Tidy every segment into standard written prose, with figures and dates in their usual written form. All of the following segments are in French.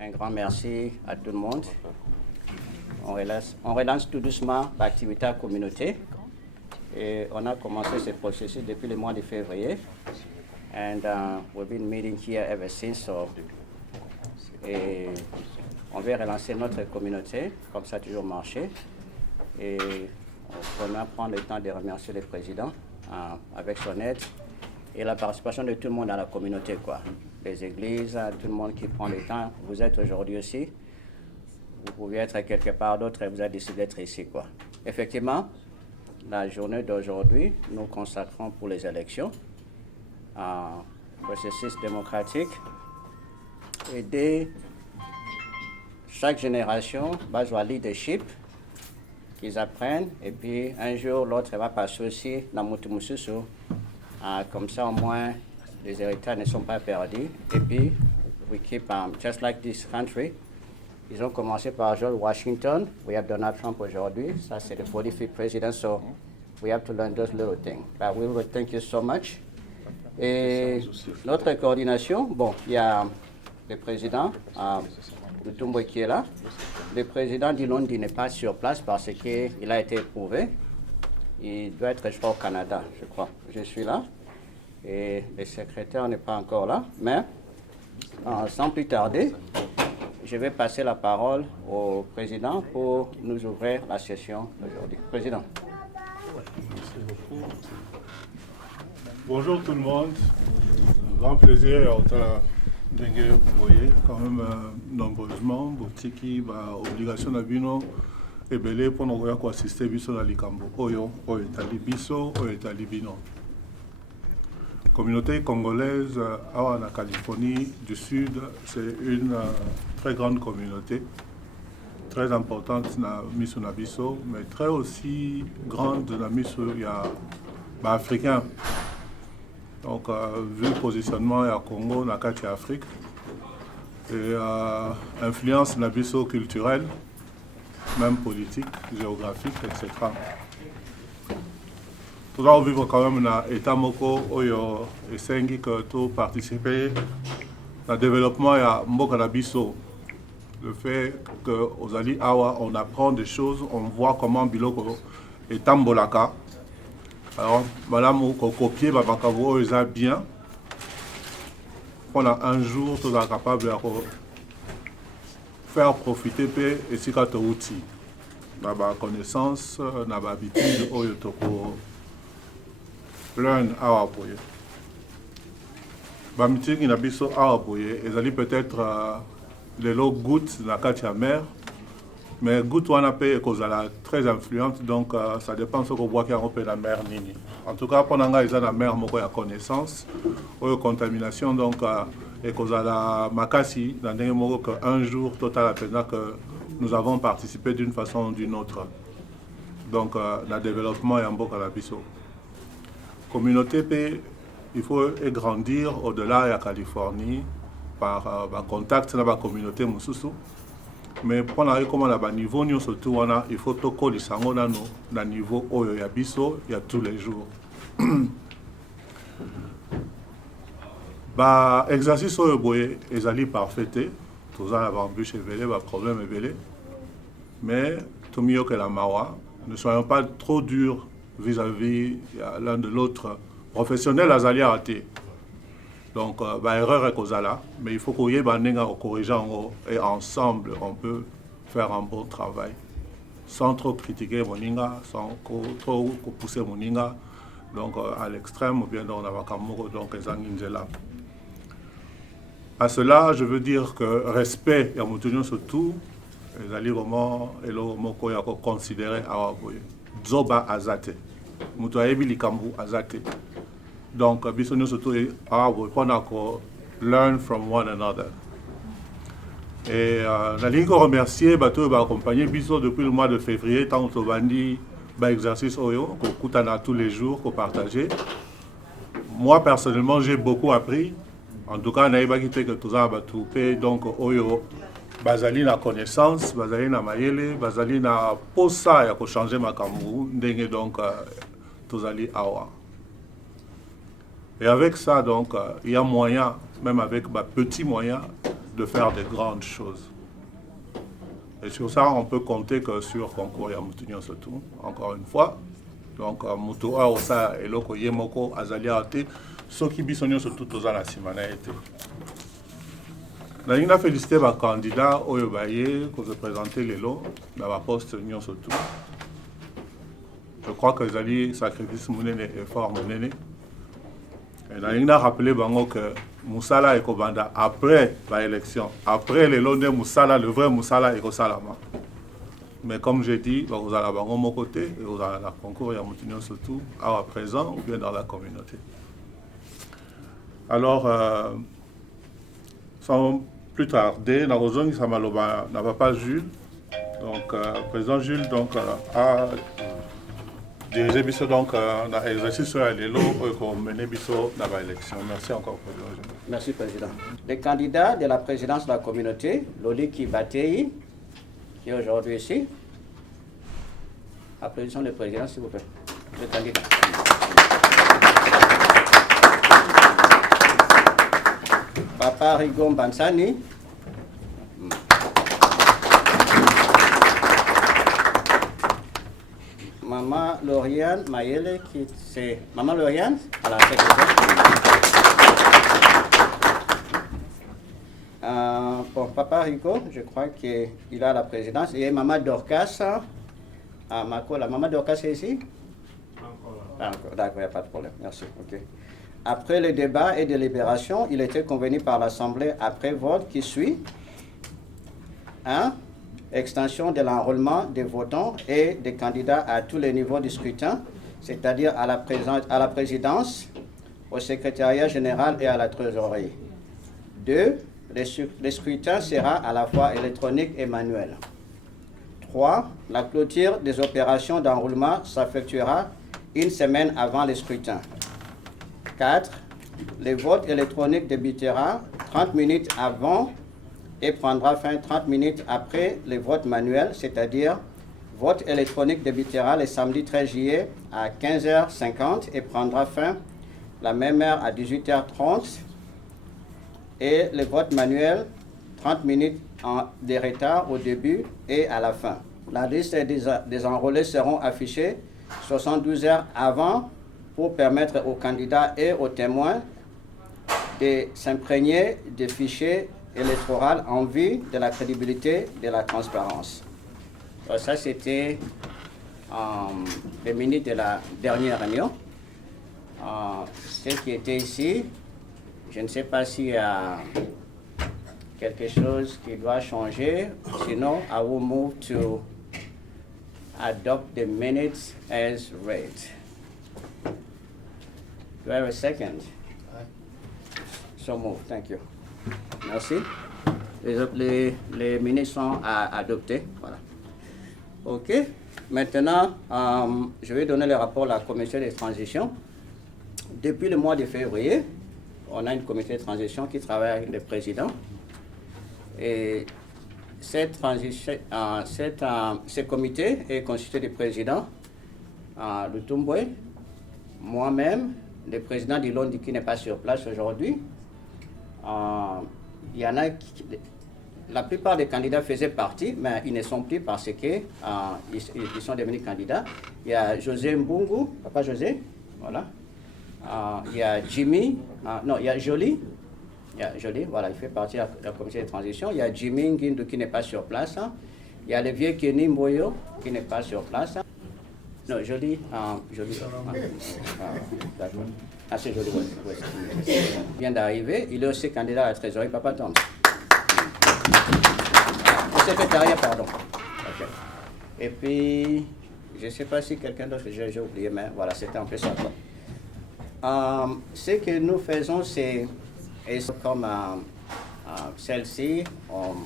Un grand merci à tout le monde. On relance tout doucement l'activité à communauté. Et on a commencé ce processus depuis le mois de février. And we've been meeting here ever since. So, et on veut relancer notre communauté, comme ça a toujours marché. Et on va prendre le temps de remercier le président avec son aide et la participation de tout le monde dans la communauté, quoi. Les églises, tout le monde qui prend le temps. Vous êtes aujourd'hui aussi. Vous pouvez être quelque part d'autre et vous avez décidé d'être ici, quoi. Effectivement, la journée d'aujourd'hui, nous consacrons pour les élections un processus démocratique. Aider chaque génération base au leadership qu'ils apprennent et puis un jour l'autre va passer aussi dans Mutumususu. Comme ça au moins les héritages ne sont pas perdus et puis we keep just like this country. Ils ont commencé par George Washington, we have Donald Trump aujourd'hui, ça c'est le 45th president, so we have to learn those little things. But we will thank you so much. Et notre coordination, bon, il y a le président Lutumbo qui est là. Le président d'Ilondi n'est pas sur place parce qu'il a été éprouvé. Il doit être, je crois, au Canada, je crois. Je suis là. Et le secrétaire n'est pas encore là. Mais, sans plus tarder, je vais passer la parole au président pour nous ouvrir la session d'aujourd'hui. Président. Merci beaucoup. Bonjour tout le monde. Grand plaisir à Dengue, vous voyez, quand même nombreusement, Botiki, obligation d'abino, et belé pour nous assister biso dans Likambo. Oyo, Oyetali biso, Oyetali bino. Communauté congolaise en Californie du Sud, c'est une très grande communauté, très importante dans Misso Nabiso, mais très aussi grande dans Misso, il y a africain. Donc, vu le positionnement à Congo, dans la Afrique, et influence nabiso culturelle, même politique, géographique, etc. Tout ça, on vit quand même dans l'État Moko, Oyo et Sengi, que tout participer dans le développement à Mboka Nabiso. Le fait qu'aux Ali Awa, on apprend des choses, on voit comment Biloko est Tambolaka. Alors, madame, copier Babakavo, ils ont bien. Pendant un jour, tu es capable de faire profiter et si tu as outil. Tu as connaissance, tu as habitude, tu as learn à appuyer. Les meetings qui n'ont pas appuyer, ils allaient peut-être les lots gouttes dans la carte mer. Mais goutte on a payé cause à la très influente, donc ça dépend de ce qu'on voit qu'il y a un peu la mer nini. En tout cas, pendant que la mer, il y a connaissance, il y a contamination, donc et cause à la makasi, dans un jour total à que nous avons participé d'une façon ou d'une autre. Donc, le développement est un peu à la biso. Communauté, il faut grandir au-delà de la Californie par contact avec la communauté Moussousou. Mais pour nous, comme on a niveau, nous surtout, il faut que les sangs dans le niveau où il y a biso, il y a tous les jours. L'exercice où il est parfait, tout ça, l'embûche est velé, le problème est velé. Mais tout mieux que la mawa, ne soyons pas trop durs vis-à-vis l'un de l'autre. Professionnel, à raté. Donc, erreur est causale, mais il faut qu'on y ait un corrigeant et ensemble, on peut faire un bon travail. Sans trop critiquer Moninga, sans trop pousser Moninga. Donc, à l'extrême, ou bien dans la Wakamoro, donc les Anginzela. À cela, je veux dire que respect, il y a mon surtout, les alliés romans et le moko ya considéré à Waboye. Zoba Azate. Moutoyebi Likambu Azate. Donc, bisogna surtout learn from one another. Et la ligne remercier bateau accompagné biso depuis le mois de février tant que bandi exercice oyo qu'on coutana tous les jours qu'on partageait. Moi personnellement j'ai beaucoup appris. En tout cas naïba qui que tout ça batoupe donc oyo bazali na connaissance, bazali na mayele, bazali na posa ya ko changer makambu ndenge donc tozali awa. Et avec ça, donc, il y a moyen même avec petits moyens, de faire de grandes choses. Et sur ça, on peut compter que sur concours Yamoutinho surtout, encore une fois. Donc, Moutou a osa eloko yemoko azalia ate, soki bisonyo surtout aux la simana été. Nous avons félicité les candidats qui ont présenté les lots dans la poste Union surtout. Je crois que vous allez sacrifier mon effort. Et nous avons rappelé que Moussala et Kobanda, après l'élection, après les lots de Moussala, le vrai Moussala est au Salama. Mais comme j'ai dit, vous allez avoir mon côté et vous allez la concours et à Moutinho surtout, à présent ou bien dans la communauté. Alors, sans plus tarder, dans le Samaloba n'a pas Jules. Donc, président Jules a dirigé Bisso dans l'exercice sur les lots qu'on menait Bisso dans l'élection. Merci encore, président Jules. Merci, président. Les candidats de la présidence de la communauté, Loli Kibatei, qui est aujourd'hui ici. Applaudissons le président, s'il vous plaît. Le candidat. Papa Rigon Bansani. Maman Lauriane Mayele, qui c'est. Maman Lauriane, à la secrétaire. Bon, Papa Rigo, je crois qu'il a la présidence. Et Maman Dorcas, la Maman Dorcas est ici? Encore. D'accord, il n'y a pas de problème. Merci. Okay. Après le débat et délibération, il était convenu par l'Assemblée, après vote qui suit, extension de l'enrôlement des votants et des candidats à tous les niveaux du scrutin, c'est-à-dire à la présidence, au secrétariat général et à la trésorerie. 2. Le scrutin sera à la fois électronique et manuel. 3. La clôture des opérations d'enrôlement s'effectuera une semaine avant le scrutin. 4. Le vote électronique débutera 30 minutes avant et prendra fin 30 minutes après le vote manuel, c'est-à-dire vote électronique débutera le samedi 13 juillet à 15h50 et prendra fin la même heure à 18h30. Et le vote manuel, 30 minutes de retard au début et à la fin. La liste des enrôlés seront affichées 72 heures avant pour permettre aux candidats et aux témoins de s'imprégner des fichiers électoraux en vue de la crédibilité, de la transparence. Alors ça, c'était les minutes de la dernière réunion. Ceux qui étaient ici, je ne sais pas s'il y a quelque chose qui doit changer. Sinon, I will move to adopt the minutes as read. Do I have a second? So move. Thank you. Merci. Les minutes sont adoptés. Voilà. OK. Maintenant, je vais donner le rapport à la commission de transition. Depuis le mois de février, on a une comité de transition qui travaille avec le président. Et ce comité est constitué du président Lutumbwe, moi-même, le président du Londi qui n'est pas sur place aujourd'hui. Il y en a la plupart des candidats faisaient partie, mais ils ne sont plus parce que ils sont devenus candidats. Il y a José Mbungu, papa José, voilà. Il y a Jimmy, non, il y a Jolie. Il y a Jolie, voilà, il fait partie de la commission de transition. Il y a Jimmy Ngindu qui n'est pas sur place. Il y a le vieux Kenny Mboyo qui n'est pas sur place. Non, Jolie, Jolie. D'accord. Ah, c'est Jolie, oui. Il vient d'arriver. Il est aussi candidat à la trésorerie, Papa Tom. Au secrétariat, pardon. Okay. Et puis, je ne sais pas si quelqu'un d'autre, j'ai oublié, mais voilà, c'était un peu ça. Ce que nous faisons, c'est comme celle-ci,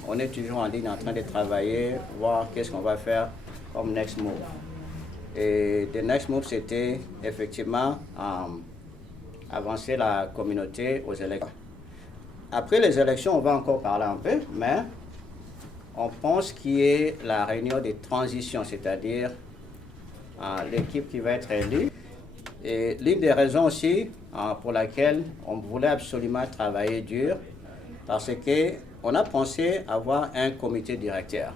on est toujours en ligne en train de travailler, voir qu'est-ce qu'on va faire comme next move. Et le next move, c'était effectivement avancer la communauté aux élections. Après les élections, on va encore parler un peu, mais on pense qu'il y ait la réunion de transition, c'est-à-dire l'équipe qui va être élue. Et l'une des raisons aussi pour laquelle on voulait absolument travailler dur parce qu'on a pensé avoir un comité directeur.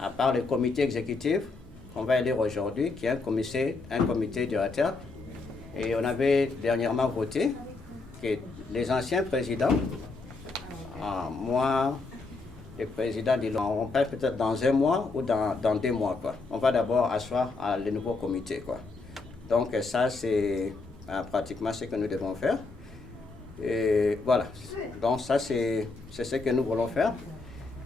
À part le comité exécutif, qu'on va élire aujourd'hui, qui est un comité directeur. Et on avait dernièrement voté que les anciens présidents, moi, le président dit on parle peut-être dans un mois ou dans 2 mois. Quoi. On va d'abord asseoir le nouveau comité. Quoi. Donc ça, c'est pratiquement ce que nous devons faire. Et voilà. Donc ça, c'est ce que nous voulons faire.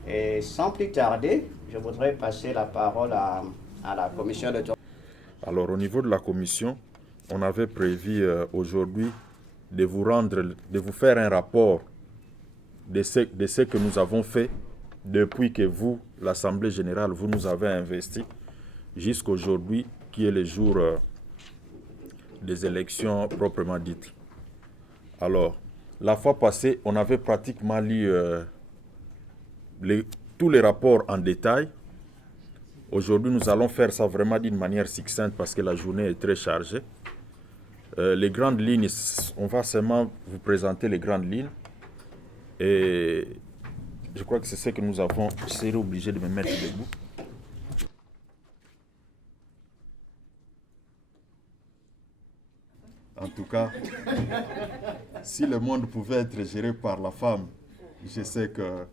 Et sans plus tarder, je voudrais passer la parole à la commission de... Alors au niveau de la commission, on avait prévu aujourd'hui de vous faire un rapport de ce que nous avons fait depuis que vous, l'Assemblée générale, vous nous avez investis jusqu'à aujourd'hui, qui est le jour des élections proprement dites. Alors, la fois passée, on avait pratiquement lu tous les rapports en détail. Aujourd'hui, nous allons faire ça vraiment d'une manière succincte parce que la journée est très chargée. Les grandes lignes, on va seulement vous présenter les grandes lignes. Et je crois que c'est ce que nous avons. Je serai obligé de me mettre debout. En tout cas, si le monde pouvait être géré par la femme, je sais que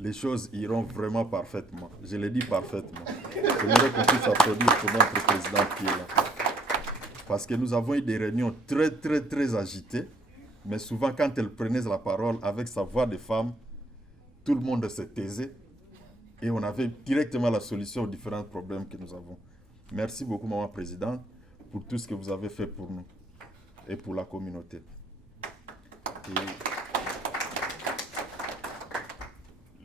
les choses iront vraiment parfaitement. Je l'ai dit parfaitement. J'aimerais qu'on puisse applaudir pour notre président qui est là. Parce que nous avons eu des réunions très agitées, mais souvent quand elle prenait la parole avec sa voix de femme, tout le monde se taisait et on avait directement la solution aux différents problèmes que nous avons. Merci beaucoup, Maman Présidente, pour tout ce que vous avez fait pour nous et pour la communauté.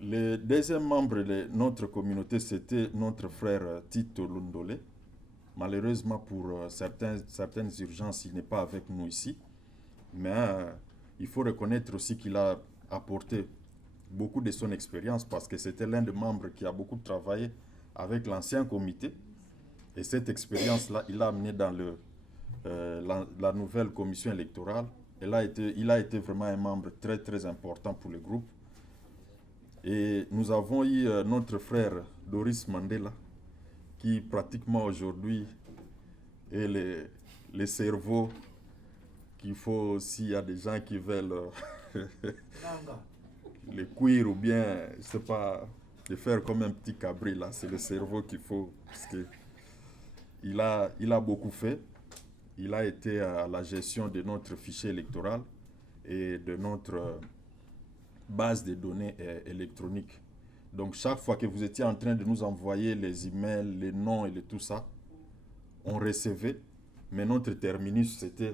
Le deuxième membre de notre communauté, c'était notre frère Tito Lundole. Malheureusement, pour certaines urgences, il n'est pas avec nous ici. Mais il faut reconnaître aussi qu'il a apporté beaucoup de son expérience parce que c'était l'un des membres qui a beaucoup travaillé avec l'ancien comité. Et cette expérience-là, il l'a amené dans la nouvelle commission électorale. Et il a été vraiment un membre très important pour le groupe. Et nous avons eu notre frère Doris Mandela, qui pratiquement aujourd'hui est le cerveau qu'il faut, s'il y a des gens qui veulent le cuire ou bien, je sais pas, de faire comme un petit cabri là, c'est le cerveau qu'il faut, parce que il a beaucoup fait. Il a été à la gestion de notre fichier électoral et de notre base de données électroniques. Donc chaque fois que vous étiez en train de nous envoyer les emails, les noms et tout ça, on recevait, mais notre terminus c'était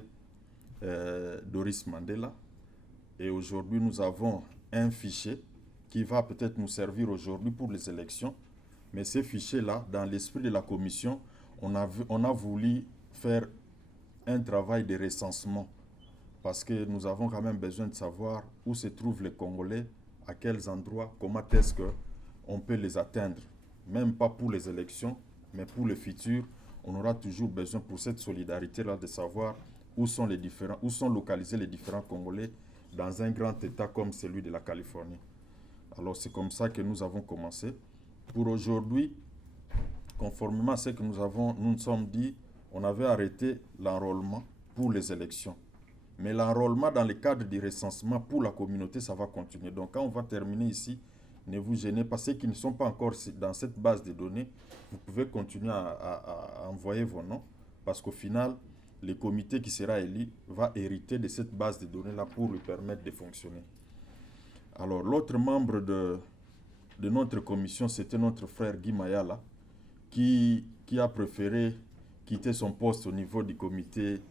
Doris Mandela. Et aujourd'hui nous avons un fichier qui va peut-être nous servir aujourd'hui pour les élections. Mais ces fichiers-là, dans l'esprit de la commission, on a voulu faire un travail de recensement parce que nous avons quand même besoin de savoir où se trouvent les Congolais, à quels endroits, comment est-ce qu'on peut les atteindre. Même pas pour les élections, mais pour le futur, on aura toujours besoin pour cette solidarité-là de savoir où sont localisés les différents Congolais dans un grand État comme celui de la Californie. Alors c'est comme ça que nous avons commencé. Pour aujourd'hui, conformément à ce que nous nous sommes dit, on avait arrêté l'enrôlement pour les élections. Mais l'enrôlement dans le cadre du recensement pour la communauté, ça va continuer. Donc quand on va terminer ici, ne vous gênez pas. Ceux qui ne sont pas encore dans cette base de données, vous pouvez continuer à envoyer vos noms. Parce qu'au final, le comité qui sera élu va hériter de cette base de données-là pour lui permettre de fonctionner. Alors l'autre membre de notre commission, c'était notre frère Guy Mayala, qui a préféré quitter son poste au niveau du comité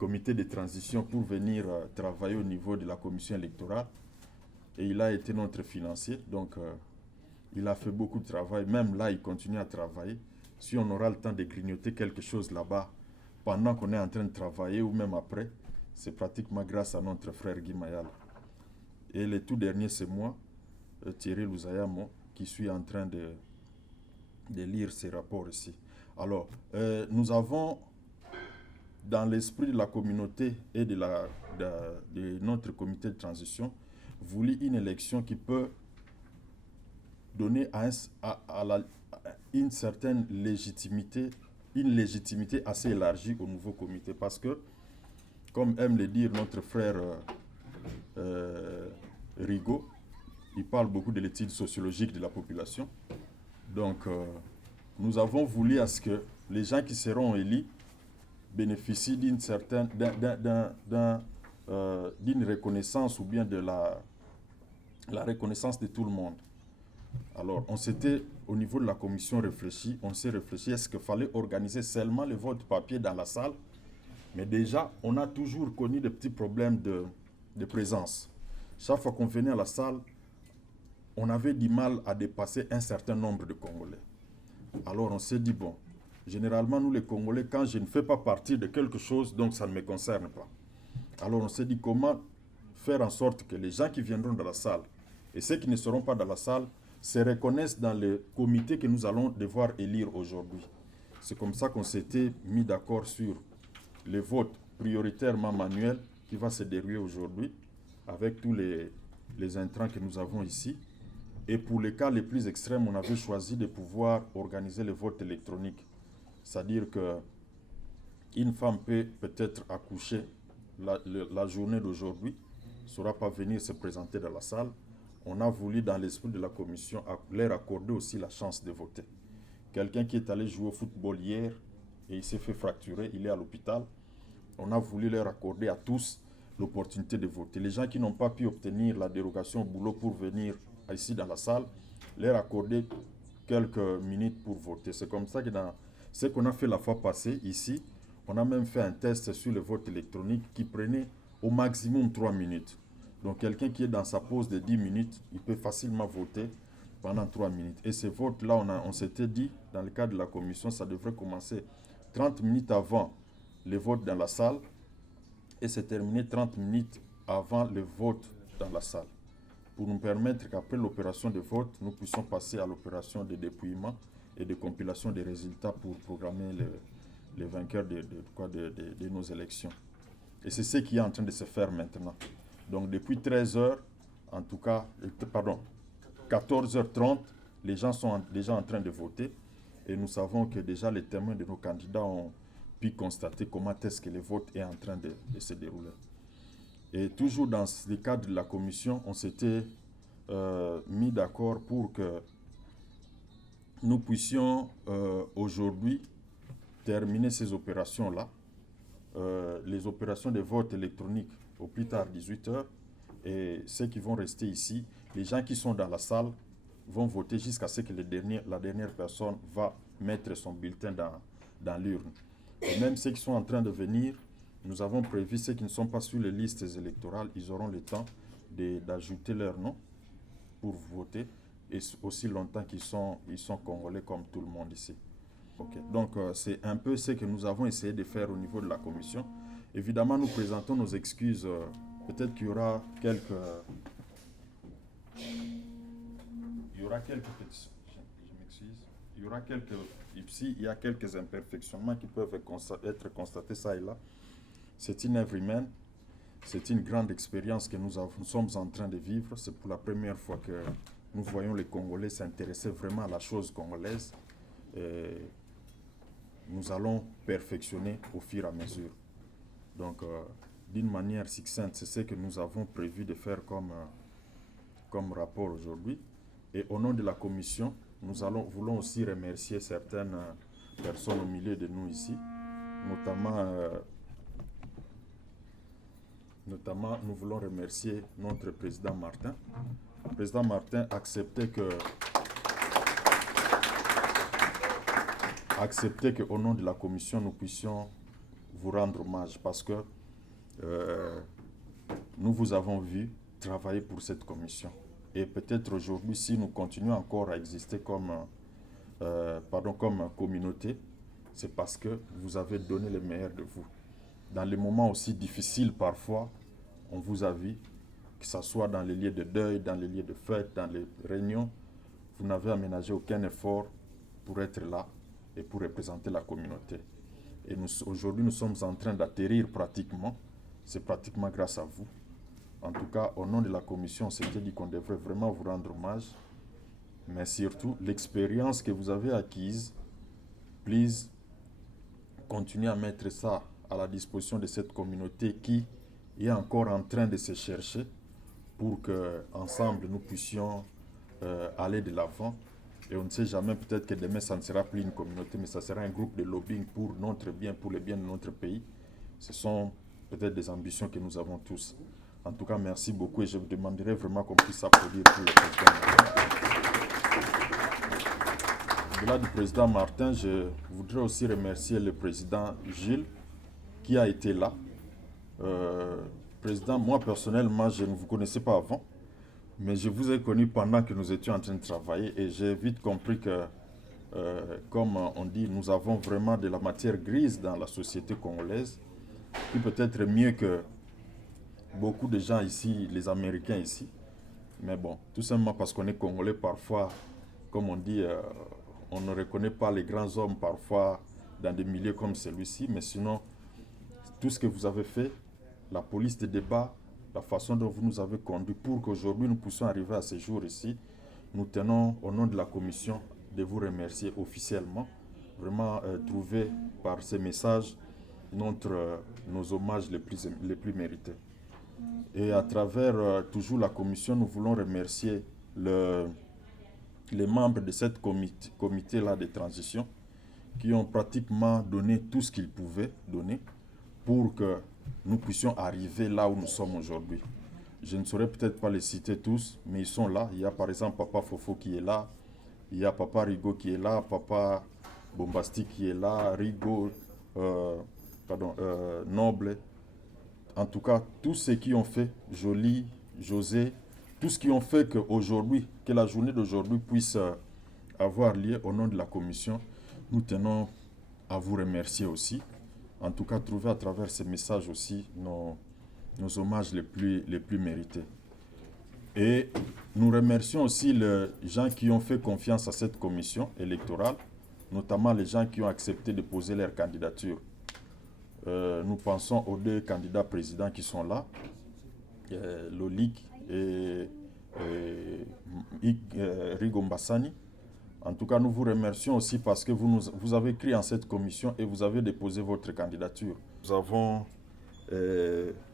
de transition pour venir travailler au niveau de la commission électorale. Et il a été notre financier, donc il a fait beaucoup de travail. Même là, il continue à travailler. Si on aura le temps de grignoter quelque chose là-bas, pendant qu'on est en train de travailler ou même après, c'est pratiquement grâce à notre frère Guy Mayala. Et le tout dernier, c'est moi, Thierry Louzayamo, qui suis en train de lire ces rapports ici. Alors, nous avons dans l'esprit de la communauté et de notre comité de transition, voulu une élection qui peut donner une certaine légitimité, une légitimité assez élargie au nouveau comité. Parce que, comme aime le dire notre frère Rigaud, il parle beaucoup de l'étude sociologique de la population. Donc, nous avons voulu à ce que les gens qui seront élus bénéficient d'une reconnaissance ou bien de la reconnaissance de tout le monde. Alors, on s'était, au niveau de la commission, on s'est réfléchi, est-ce qu'il fallait organiser seulement le vote papier dans la salle? Mais déjà, on a toujours connu des petits problèmes de présence. Chaque fois qu'on venait à la salle, on avait du mal à dépasser un certain nombre de Congolais. Alors, on s'est dit, bon, généralement, nous les Congolais, quand je ne fais pas partie de quelque chose, donc ça ne me concerne pas. Alors, on s'est dit, comment faire en sorte que les gens qui viendront dans la salle et ceux qui ne seront pas dans la salle se reconnaissent dans le comité que nous allons devoir élire aujourd'hui. C'est comme ça qu'on s'était mis d'accord sur le vote prioritairement manuel qui va se dérouler aujourd'hui avec tous les intrants que nous avons ici. Et pour les cas les plus extrêmes, on avait choisi de pouvoir organiser le vote électronique. C'est-à-dire qu'une femme peut peut-être accoucher la journée d'aujourd'hui, ne saura pas venir se présenter dans la salle. On a voulu, dans l'esprit de la commission, leur accorder aussi la chance de voter. Quelqu'un qui est allé jouer au football hier et il s'est fait fracturer, il est à l'hôpital. On a voulu leur accorder à tous l'opportunité de voter. Les gens qui n'ont pas pu obtenir la dérogation au boulot pour venir ici dans la salle, leur accorder quelques minutes pour voter. C'est comme ça que dans ce qu'on a fait la fois passée ici, on a même fait un test sur le vote électronique qui prenait au maximum 3 minutes. Donc quelqu'un qui est dans sa pause de 10 minutes, il peut facilement voter pendant 3 minutes. Et ce vote-là, on s'était dit, dans le cadre de la commission, ça devrait commencer 30 minutes avant le vote dans la salle et se terminer 30 minutes avant le vote dans la salle. Pour nous permettre qu'après l'opération de vote, nous puissions passer à l'opération de dépouillement et de compilation des résultats pour programmer les vainqueurs de nos élections. Et c'est ce qui est en train de se faire maintenant. Donc depuis 13h, en tout cas, 14h30, les gens sont déjà en train de voter et nous savons que déjà les témoins de nos candidats ont pu constater comment est-ce que le vote est en train de se dérouler. Et toujours dans le cadre de la commission, on s'était mis d'accord pour que nous puissions aujourd'hui terminer ces opérations-là, les opérations de vote électronique au plus tard 18h, et ceux qui vont rester ici, les gens qui sont dans la salle vont voter jusqu'à ce que la dernière personne va mettre son bulletin dans l'urne. Et même ceux qui sont en train de venir, nous avons prévu, ceux qui ne sont pas sur les listes électorales, ils auront le temps d'ajouter leur nom pour voter, et aussi longtemps qu'ils sont congolais comme tout le monde ici. Okay. Donc c'est un peu ce que nous avons essayé de faire au niveau de la commission. Évidemment, nous présentons nos excuses. Peut-être qu'il y aura quelques petites... Je m'excuse. Il y aura quelques... Ici, il y a quelques imperfectionnements qui peuvent être constatés ça et là. C'est une œuvre humaine. C'est une grande expérience que nous sommes en train de vivre. C'est pour la première fois que nous voyons les Congolais s'intéresser vraiment à la chose congolaise. Et nous allons perfectionner au fur et à mesure. Donc, d'une manière succincte, c'est ce que nous avons prévu de faire comme rapport aujourd'hui. Et au nom de la commission, nous voulons aussi remercier certaines personnes au milieu de nous ici, notamment nous voulons remercier notre président Martin. Le président Martin acceptait qu'au nom de la commission, nous puissions vous rendre hommage parce que nous vous avons vu travailler pour cette commission. Et peut-être aujourd'hui, si nous continuons encore à exister comme communauté, c'est parce que vous avez donné le meilleur de vous. Dans les moments aussi difficiles parfois, on vous a vu, que ce soit dans les lieux de deuil, dans les lieux de fête, dans les réunions, vous n'avez aménagé aucun effort pour être là et pour représenter la communauté. Et aujourd'hui, nous sommes en train d'atterrir pratiquement. C'est pratiquement grâce à vous. En tout cas, au nom de la commission, on s'était dit qu'on devrait vraiment vous rendre hommage. Mais surtout, l'expérience que vous avez acquise, please, continuez à mettre ça à la disposition de cette communauté qui est encore en train de se chercher pour qu'ensemble, nous puissions aller de l'avant. Et on ne sait jamais, peut-être que demain, ça ne sera plus une communauté, mais ça sera un groupe de lobbying pour notre bien, pour le bien de notre pays. Ce sont peut-être des ambitions que nous avons tous. En tout cas, merci beaucoup et je vous demanderai vraiment qu'on puisse applaudir pour le président Martin. Au-delà du président Martin, je voudrais aussi remercier le président Gilles qui a été là. Président, moi personnellement, je ne vous connaissais pas avant. Mais je vous ai connu pendant que nous étions en train de travailler et j'ai vite compris que, comme on dit, nous avons vraiment de la matière grise dans la société congolaise. Puis peut-être mieux que beaucoup de gens ici, les Américains ici. Mais bon, tout simplement parce qu'on est Congolais, parfois, comme on dit, on ne reconnaît pas les grands hommes parfois dans des milieux comme celui-ci. Mais sinon, tout ce que vous avez fait, la police de débat, la façon dont vous nous avez conduits pour qu'aujourd'hui nous puissions arriver à ce jour ici, nous tenons au nom de la commission de vous remercier officiellement. Vraiment trouver par ces messages nos hommages les plus mérités. Et à travers toujours la commission, nous voulons remercier les membres de cette comité-là de transition qui ont pratiquement donné tout ce qu'ils pouvaient donner pour que nous puissions arriver là où nous sommes aujourd'hui. Je ne saurais peut-être pas les citer tous, mais ils sont là. Il y a par exemple Papa Fofo qui est là, il y a Papa Rigo qui est là, Papa Bombastique qui est là, Rigo, Noble. En tout cas, tous ceux qui ont fait, Jolie, José, tous ceux qui ont fait que la journée d'aujourd'hui puisse avoir lieu au nom de la commission, nous tenons à vous remercier aussi. En tout cas, trouver à travers ces messages aussi nos hommages les plus mérités. Et nous remercions aussi les gens qui ont fait confiance à cette commission électorale, notamment les gens qui ont accepté de poser leur candidature. Nous pensons aux deux candidats présidents qui sont là, Lolik et Rigo Mbassani. En tout cas, nous vous remercions aussi parce que vous avez écrit en cette commission et vous avez déposé votre candidature. Nous avons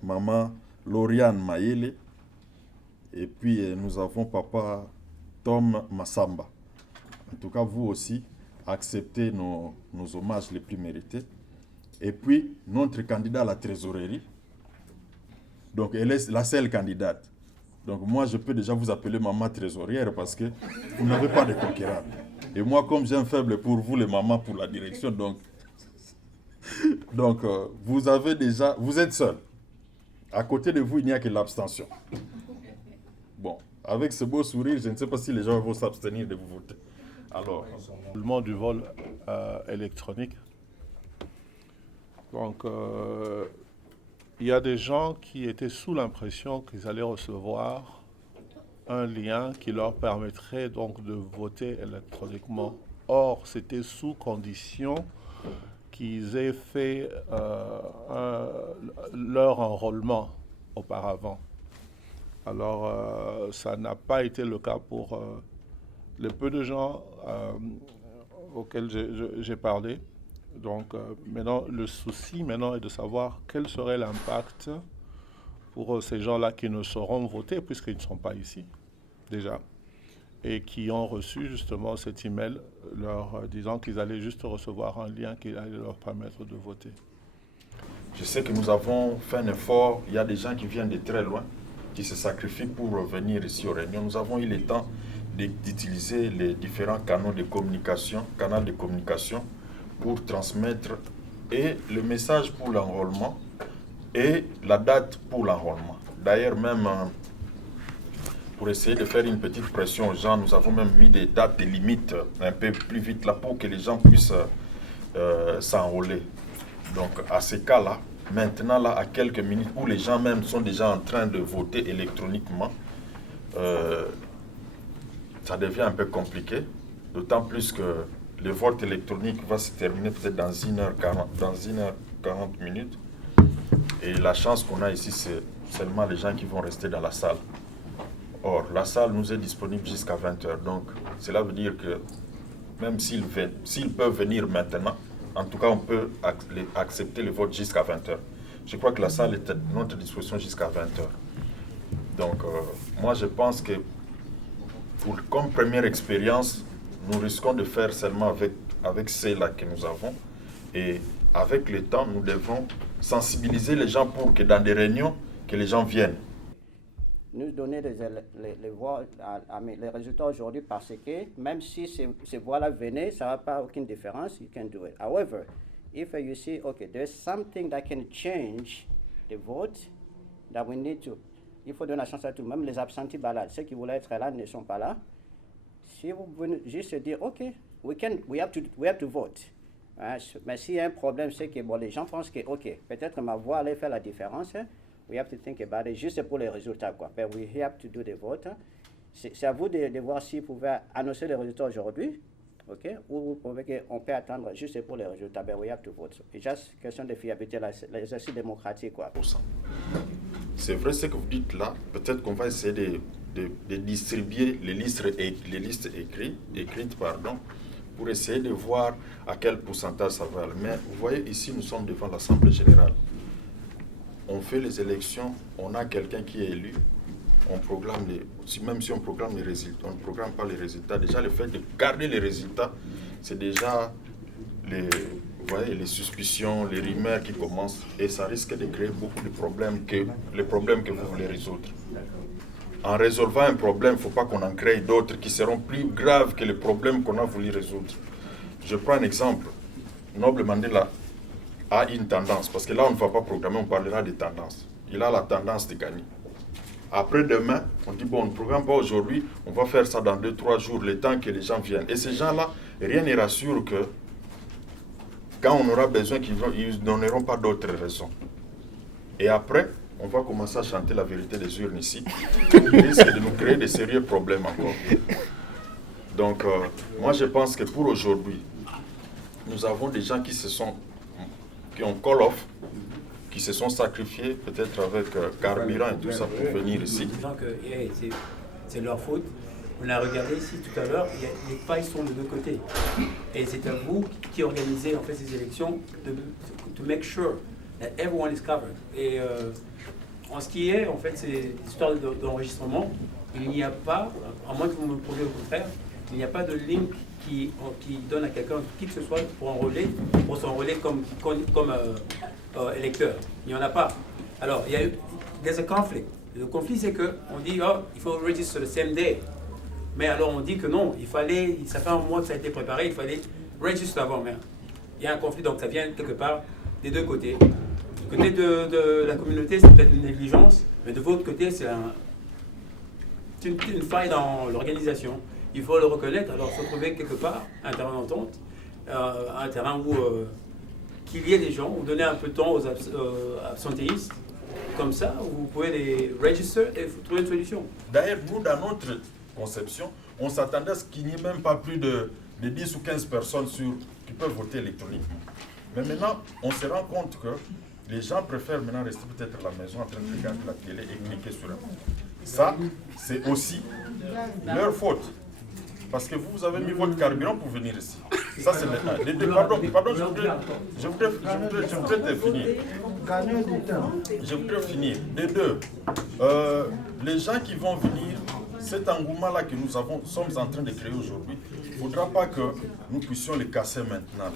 Maman Lauriane Mayele et puis nous avons Papa Tom Massamba. En tout cas, vous aussi, acceptez nos hommages les plus mérités. Et puis, notre candidat à la trésorerie, donc elle est la seule candidate. Donc moi, je peux déjà vous appeler maman trésorière parce que vous n'avez pas de concurrent. Et moi, comme j'ai un faible pour vous, les mamans, pour la direction, donc vous êtes seul. À côté de vous, il n'y a que l'abstention. Bon, avec ce beau sourire, je ne sais pas si les gens vont s'abstenir de vous voter. Alors, le monde du vol électronique. Donc, il y a des gens qui étaient sous l'impression qu'ils allaient recevoir un lien qui leur permettrait donc de voter électroniquement. Or, c'était sous condition qu'ils aient fait leur enrôlement auparavant. Alors, ça n'a pas été le cas pour les peu de gens auxquels j'ai parlé. Donc maintenant, le souci maintenant est de savoir quel serait l'impact pour ces gens-là qui ne sauront voter puisqu'ils ne sont pas ici déjà et qui ont reçu justement cet email leur disant qu'ils allaient juste recevoir un lien qui allait leur permettre de voter. Je sais que nous avons fait un effort. Il y a des gens qui viennent de très loin, qui se sacrifient pour venir ici aux réunions. Nous avons eu le temps d'utiliser les différents canaux de communication, pour transmettre et le message pour l'enrôlement et la date pour l'enrôlement. D'ailleurs, même pour essayer de faire une petite pression aux gens, nous avons même mis des dates, des limites un peu plus vite là pour que les gens puissent s'enrôler. Donc à ces cas-là, maintenant là, à quelques minutes où les gens même sont déjà en train de voter électroniquement, ça devient un peu compliqué, d'autant plus que le vote électronique va se terminer peut-être dans 1h40 minutes. Et la chance qu'on a ici, c'est seulement les gens qui vont rester dans la salle. Or, la salle nous est disponible jusqu'à 20h. Donc, cela veut dire que même s'ils peuvent venir maintenant, en tout cas, on peut accepter le vote jusqu'à 20h. Je crois que la salle est à notre disposition jusqu'à 20h. Donc, moi, je pense que comme première expérience, nous risquons de faire seulement avec celle-là que nous avons. Et avec le temps, nous devons sensibiliser les gens pour que dans des réunions, que les gens viennent. Nous donner les résultats aujourd'hui parce que même si ces voix-là venaient, ça n'a pas aucune différence, you can do it. However, if you see, okay, there's something that can change the vote, that we need to, il faut donner la chance à tout, même les absentis balades, ceux qui voulaient être là ne sont pas là. Si vous venez juste dire, ok, we have to vote. Mais s'il y a un problème, c'est que bon, les gens pensent que, ok, peut-être ma voix allait faire la différence. We have to think about it, juste pour les résultats, quoi. But we have to do the vote. C'est à vous de voir si vous pouvez annoncer les résultats aujourd'hui, ok, ou on peut attendre juste pour les résultats. But we have to vote. C'est juste question de fiabilité, l'exercice démocratique, quoi. C'est vrai ce que vous dites là. Peut-être qu'on va essayer de distribuer les listes écrites, pour essayer de voir à quel pourcentage ça va. Mais vous voyez, ici, nous sommes devant l'Assemblée générale. On fait les élections, on a quelqu'un qui est élu, on programme même si on programme les résultats, on ne programme pas les résultats. Déjà, le fait de garder les résultats, c'est déjà vous voyez, les suspicions, les rumeurs qui commencent, et ça risque de créer beaucoup de problèmes les problèmes que vous voulez résoudre. En résolvant un problème, il ne faut pas qu'on en crée d'autres qui seront plus graves que les problèmes qu'on a voulu résoudre. Je prends un exemple. Noble Mandela a une tendance, parce que là on ne va pas programmer, on parlera des tendances. Il a la tendance de gagner. Après demain, on dit bon, on ne programme pas aujourd'hui, on va faire ça dans 2-3 jours, le temps que les gens viennent. Et ces gens-là, rien ne rassure que quand on aura besoin, ils ne donneront pas d'autres raisons. Et après, on va commencer à chanter la vérité des urnes ici. Il risque de nous créer de sérieux problèmes encore. Donc, moi je pense que pour aujourd'hui, nous avons des gens qui ont call off, qui se sont sacrifiés peut-être avec carburant et tout ça pour venir ici. C'est leur faute. On a regardé ici tout à l'heure, les failles sont de deux côtés. Et c'est à vous qui organisez en fait ces élections to make sure that everyone is covered. Et en ce qui est en fait ces histoires d'enregistrement, il n'y a pas, à moins que vous me prouviez au contraire, il n'y a pas de link qui donne à quelqu'un, qui que ce soit, pour s'enrôler comme électeur. Il n'y en a pas. Alors, there's a conflict. Le conflit, c'est qu'on dit, oh, il faut register the same day. Mais alors, on dit que non, ça fait un mois que ça a été préparé, il fallait register avant. Mais il y a un conflit, donc ça vient quelque part des deux côtés. Du côté de la communauté, c'est peut-être une négligence, mais de votre côté, c'est une faille dans l'organisation. Il faut le reconnaître, alors se trouver quelque part, un terrain d'entente, un terrain où qu'il y ait des gens, vous donnez un peu de temps aux absentéistes, comme ça, vous pouvez les register et trouver une solution. D'ailleurs, nous, dans notre conception, on s'attendait à ce qu'il n'y ait même pas plus de 10 ou 15 personnes qui peuvent voter électroniquement. Mais maintenant, on se rend compte que les gens préfèrent maintenant rester peut-être à la maison en train de regarder la télé et cliquer sur un bouton. Ça, c'est aussi leur faute. Parce que vous avez mis votre carburant pour venir ici. Ça, c'est maintenant. Pardon, je voudrais finir. Je voudrais finir. Les deux. Les gens qui vont venir, cet engouement-là que nous sommes en train de créer aujourd'hui, il ne faudra pas que nous puissions le casser maintenant.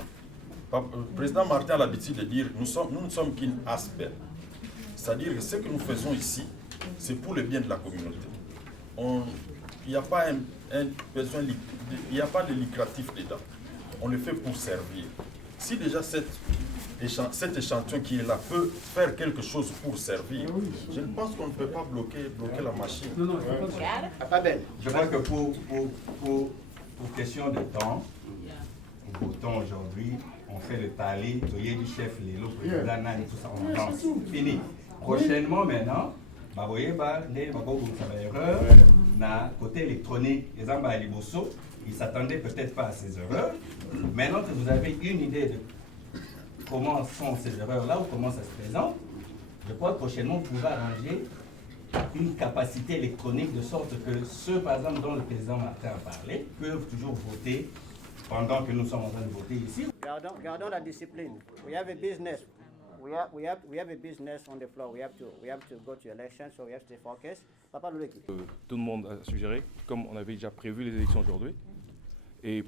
Le président Martin a l'habitude de dire nous ne sommes qu'une aspect. C'est-à-dire que ce que nous faisons ici, c'est pour le bien de la communauté. Il n'y a pas il n'y a pas de lucratif dedans. On le fait pour servir. Si déjà cet échantillon qui est là peut faire quelque chose pour servir, je ne pense qu'on ne peut pas bloquer la machine. Non, je crois que pour question de temps, nous votons aujourd'hui, on fait le tally, du chef, le président, tout ça, on lance. Fini. Prochainement maintenant, vous voyez, na côté électronique, exemple à Liboso, ils ne s'attendaient peut-être pas à ces erreurs. Maintenant que vous avez une idée de comment sont ces erreurs-là ou comment ça se présente, je crois que prochainement vous pourrez arranger une capacité électronique de sorte que ceux, par exemple, dont le président Martin a parlé, peuvent toujours voter pendant que nous sommes en train de voter ici. Gardons la discipline. We have a business. We have a business on the floor. We have to go to election, so we have to stay focused. Papa Louleki. Tout le monde a suggéré, comme on avait déjà prévu les élections aujourd'hui, et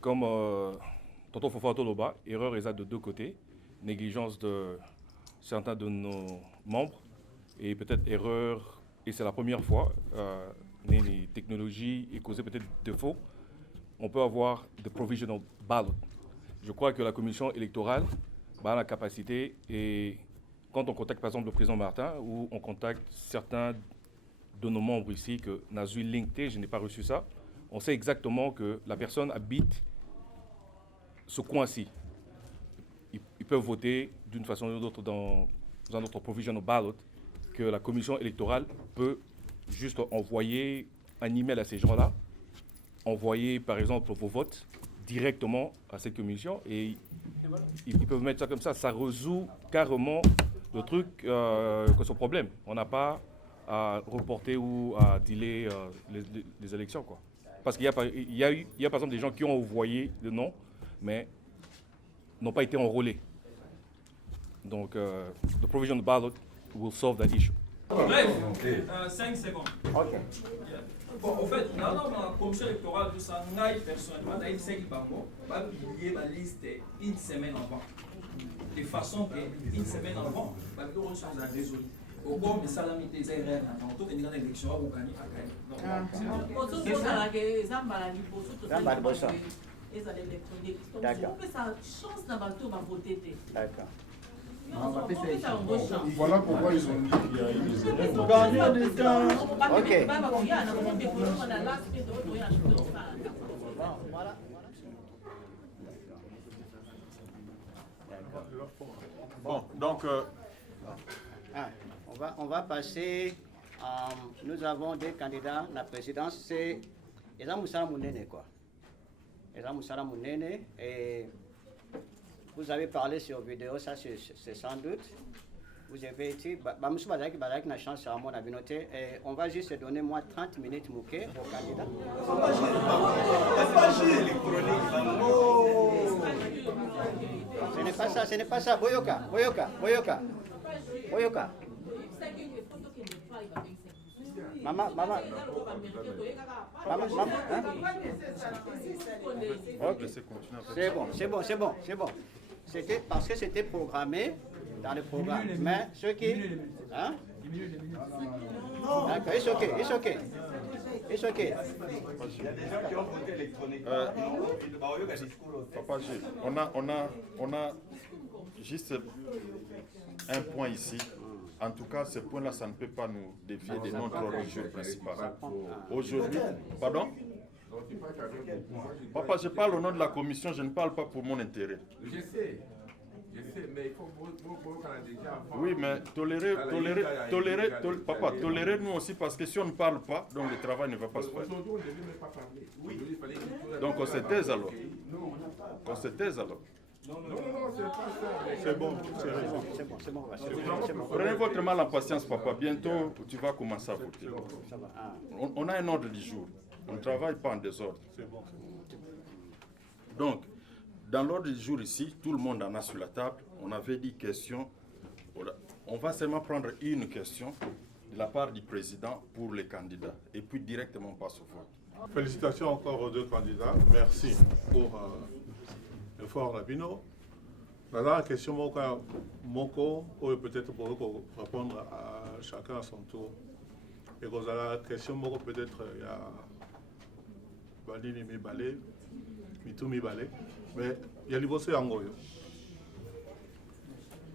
comme Tonton Fofa Toloba, erreur exacte de deux côtés, négligence de certains de nos membres, et peut-être erreur, et c'est la première fois, les technologies et causer peut-être défaut, on peut avoir de provisional ballot. Je crois que la commission électorale a la capacité, et quand on contacte par exemple le président Martin, ou on contacte certains de nos membres ici, que Nazui LinkedIn, je n'ai pas reçu ça, on sait exactement que la personne habite ce coin-ci. Ils peuvent voter d'une façon ou d'une autre dans un autre provisional ballot, que la commission électorale peut juste envoyer un email à ces gens-là, envoyer par exemple vos votes directement à cette commission, et ils peuvent mettre ça comme ça résout carrément le truc, que son problème. On n'a pas à reporter ou à dealer les élections, quoi. Parce qu'il y a par exemple des gens qui ont envoyé le nom, mais n'ont pas été enrôlés. Donc, the provisional ballot will solve that issue. Bref, 5 secondes. Ok. Bon, en fait, dans la commission électorale, tout ça, nous, personnellement, nous avons publié la liste une semaine avant. De façon qu'une semaine avant, nous avons résolu. Au bon, mais ça, la mise des erreurs, on a une élection, on gagne, D'accord. D'accord. Voilà pourquoi ils ont dit qu'il y a eu des erreurs. Gagner du temps. Ok. Voilà. Bon, donc... On va passer. Nous avons des candidats à la présidence. C'est Eza Moussala Mounene, quoi. Eza Moussala Mounene. Et vous avez parlé sur vidéo, ça c'est sans doute. Vous avez été. Monsieur Badaki, la chance à mon avis. Et on va juste donner moi 30 minutes mouquet au candidat. Ce n'est pas ça. Boyoka. Maman. Hein? Okay. C'est bon. C'était parce que c'était programmé dans le programme. Mais ceux qui... Hein? D'accord, it's okay. Il y a des gens qui ont voté électroniquement. Papa G, on a juste un point ici. En tout cas, ce point-là, ça ne peut pas nous dévier de notre ordre du jour principal. Aujourd'hui, pardon? Papa, je parle au nom de la commission, je ne parle pas pour mon intérêt. Je sais, mais il faut déjà avant. Oui, mais tolérer nous aussi, parce que si on ne parle pas, donc le travail ne va pas se faire. Aujourd'hui, on ne devait même pas parler. Oui. Donc on se taise alors. Non, c'est pas ça. C'est bon. Prenez votre mal en patience, papa. Bientôt, tu vas commencer à voter. On a un ordre du jour. On ne travaille pas en désordre. Donc, dans l'ordre du jour ici, tout le monde en a sur la table. On avait dit questions. On va seulement prendre une question de la part du président pour les candidats. Et puis directement on passe au vote. Félicitations encore aux deux candidats. Merci pour l'effort Rabino. La question, Moko, peut-être pour répondre à chacun à son tour. Et dans la question, peut-être il y a Balini Mibale, Mitou Mibale, mais il y a l'Ivossé Angoyo.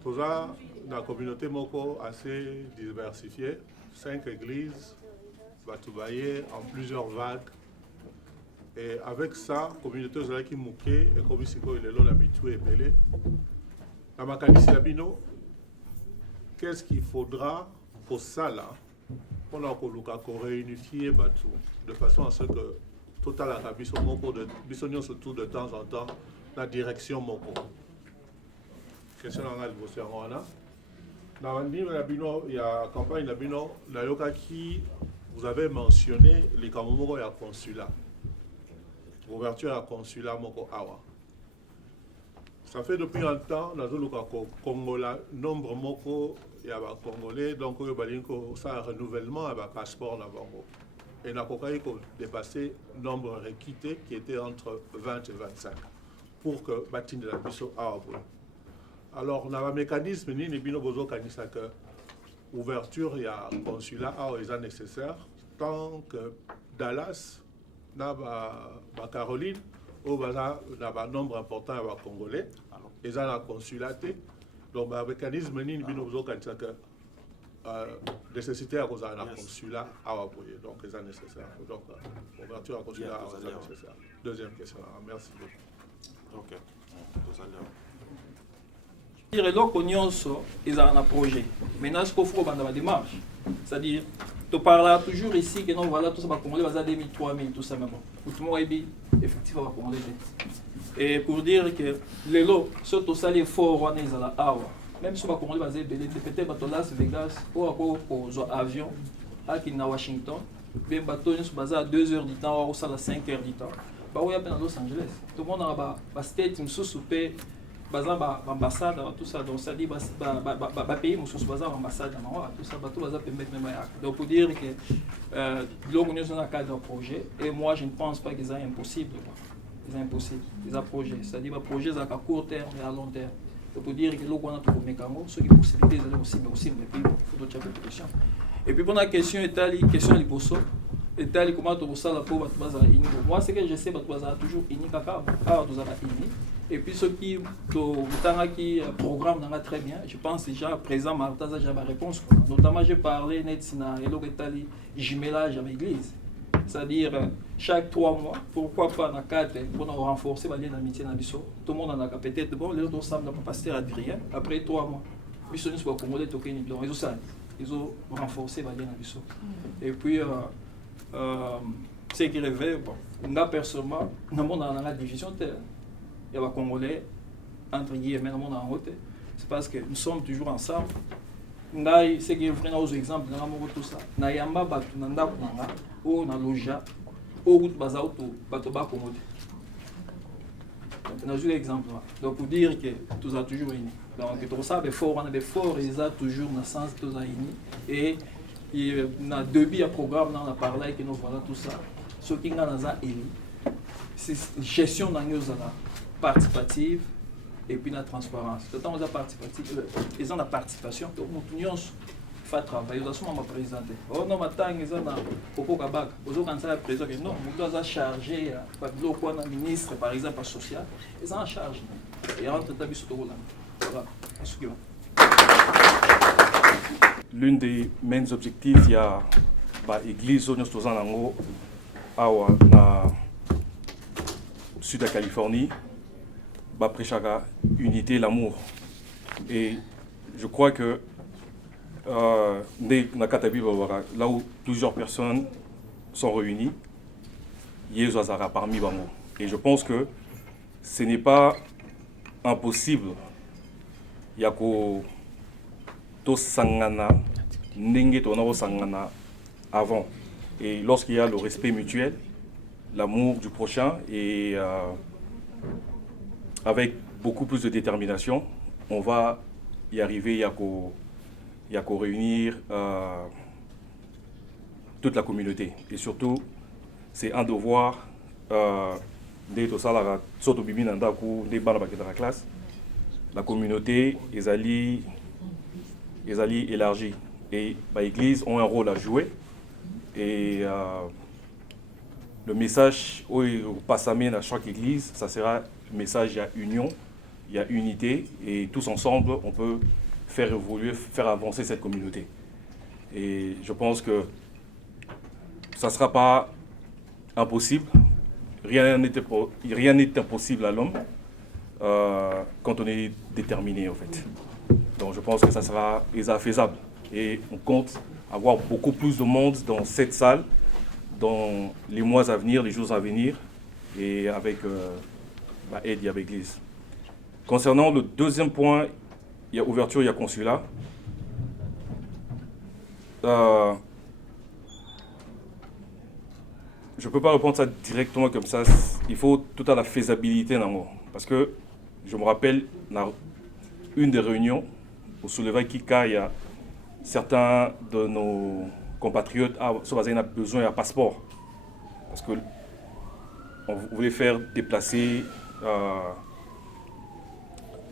Tout ça, dans la communauté Moko assez diversifiée, 5 églises, Batoubaye en plusieurs vagues. Et avec ça, la communauté qui mouké et comme ici il est là l'habitué et belé. La Makanisi Labino, qu'est-ce qu'il faudra pour ça là on a réunifié de façon à ce que total a surtout de temps en temps la direction moko. Question à dans la campagne qui vous avez mentionné les Kamomoro et le consulat. Ouverture à consulat moko awa. Ça fait depuis un temps dans le Congola nombre moko il y a des Congolais donc ça un renouvellement à passeport na bango. Et n'a pas dépassé nombre requis qui était entre 20 et 25 pour que batin de la biso awa. Alors on a un mécanisme ni bino bozo kanisa que ouverture il y a consulat awa est nécessaire tant que Dallas na ba Caroline au baza na nombre important de Congolais et ça la consulaté donc le mécanisme ni bino bozo kanisa que nécessité à cause d'un consulat à appuyer donc c'est nécessaire donc ouverture à consulat c'est nécessaire. Deuxième question. Merci beaucoup. OK. eloko nyonso ezala na projet. Maintenant ce qu'il faut dans la démarche, c'est-à-dire tu parles toujours ici que non voilà tout ça va Congolais va 2000 3000 tout ça mais bon tout le monde est effectivement va Congolais. Et pour dire que les lots surtout ça les forts on est à awa même si on va Congolais va peut-être bateau Las Vegas ou à avion à Washington bien bateau nous basé à 2 heures du temps ou ça à 5 heures du temps bah oui à peine à Los Angeles tout le monde a ba state sous souper bazan ba ambassade tout ça donc ça dit ba pays mususu bazan ambassade na tout ça bateau bazan permettre même donc pour dire que l'on nous a cadre projet et moi je ne pense pas que c'est impossible c'est impossible c'est un projet c'est-à-dire un projet à court terme et à long terme donc pour dire que l'on a tout comme mécano ce qui possibilité c'est aussi mais puis il faut d'autres questions et puis pour la question question liboso et comment tu ça la pauvre moi c'est que je sais que tu as toujours ini kaka tu as ini et puis ce qui programme très bien je pense déjà présent Martha j'ai ma réponse notamment j'ai parlé net sina et l'hôpital jumelage avec l'église c'est-à-dire chaque 3 mois pourquoi pas dans 4 pour renforcer les liens d'amitié dans biso tout le monde en a peut-être bon les autres ensemble dans pasteur Adrien après 3 mois biso nous soit Congolais tokeni donc ils ont renforcé les liens dans biso et puis ce qui rêvait bon nga personnellement dans monde dans la division il y a des Congolais entre guillemets dans monde en haute c'est parce que nous sommes toujours ensemble ngai ce qui est vraiment aux exemples dans mon tout ça na yamba batu na ndako nanga ou na loja ou baza auto bato ba Congolais on a joué exemple donc pour dire que tout a toujours unis donc tout ça on a des forts ils a toujours dans sens tout a unis et il y a deux programmes dans la parole que nous voilà tout ça ce qui nga naza unis c'est gestion dans nos participative et puis la transparence. Tout le temps, on a participative, ils ont la participation. Donc, nous avons fait travail. Nous avons présenté. Oh non, maintenant, ils ont Popo Kabak. Ils ont commencé à présenter. Non, nous avons chargé, le ministre, par exemple, social. Ils ont en charge. Et entre temps, ils sont là. Voilà. L'un des mains objectifs, il y a l'église où nous sommes à sud de la Californie. Préchaga, unité, l'amour. Et je crois que là où plusieurs personnes sont réunies, Yesu Azara parmi Bango. Et je pense que ce n'est pas impossible. Yako to sangana, nenge to sangana avant. Et lorsqu'il y a le respect mutuel, l'amour du prochain et avec beaucoup plus de détermination, on va y arriver, il y a qu'à réunir toute la communauté. Et surtout, c'est un devoir d'être la classe. La communauté est élargie. Et l'Église ont un rôle à jouer. Et le message au passamé à chaque église, ça sera le message, il y a union, il y a unité, et tous ensemble, on peut faire évoluer, faire avancer cette communauté. Et je pense que ça ne sera pas impossible. Rien n'est impossible à l'homme quand on est déterminé, en fait. Donc je pense que ça sera faisable. Et on compte avoir beaucoup plus de monde dans cette salle dans les mois à venir, les jours à venir, et avec aide et avec l'Église. Concernant le deuxième point, il y a ouverture, il y a consulat. Je ne peux pas répondre ça directement comme ça. Il faut toute la faisabilité. Parce que je me rappelle, dans une des réunions, au Souleva Kika, il y a certains de nos compatriotes qui ont besoin d'un passeport. Parce que on voulait faire déplacer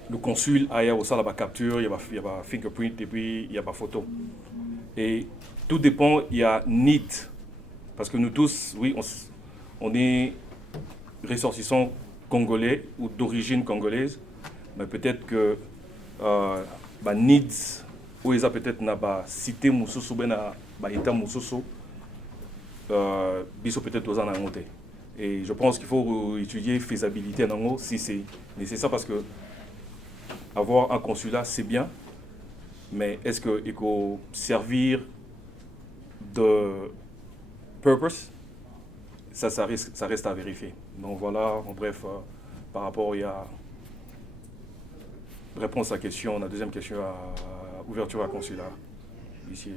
le consul ailleurs au salle de capture, il y a fingerprint et puis il y a pas photo. Et tout dépend, il y a need. Parce que nous tous, oui, on est ressortissants congolais ou d'origine congolaise, mais peut-être que needs, où ils ont peut-être pas cité Moussoussou, état Moussoussou, biso peut-être aux en monter. Et je pense qu'il faut étudier faisabilité si c'est nécessaire, parce que avoir un consulat, c'est bien, mais est-ce qu'il faut servir de purpose? Ça reste à vérifier. Donc voilà, en bref, par rapport à réponse à la question, la deuxième question à ouverture à consulat. Ici.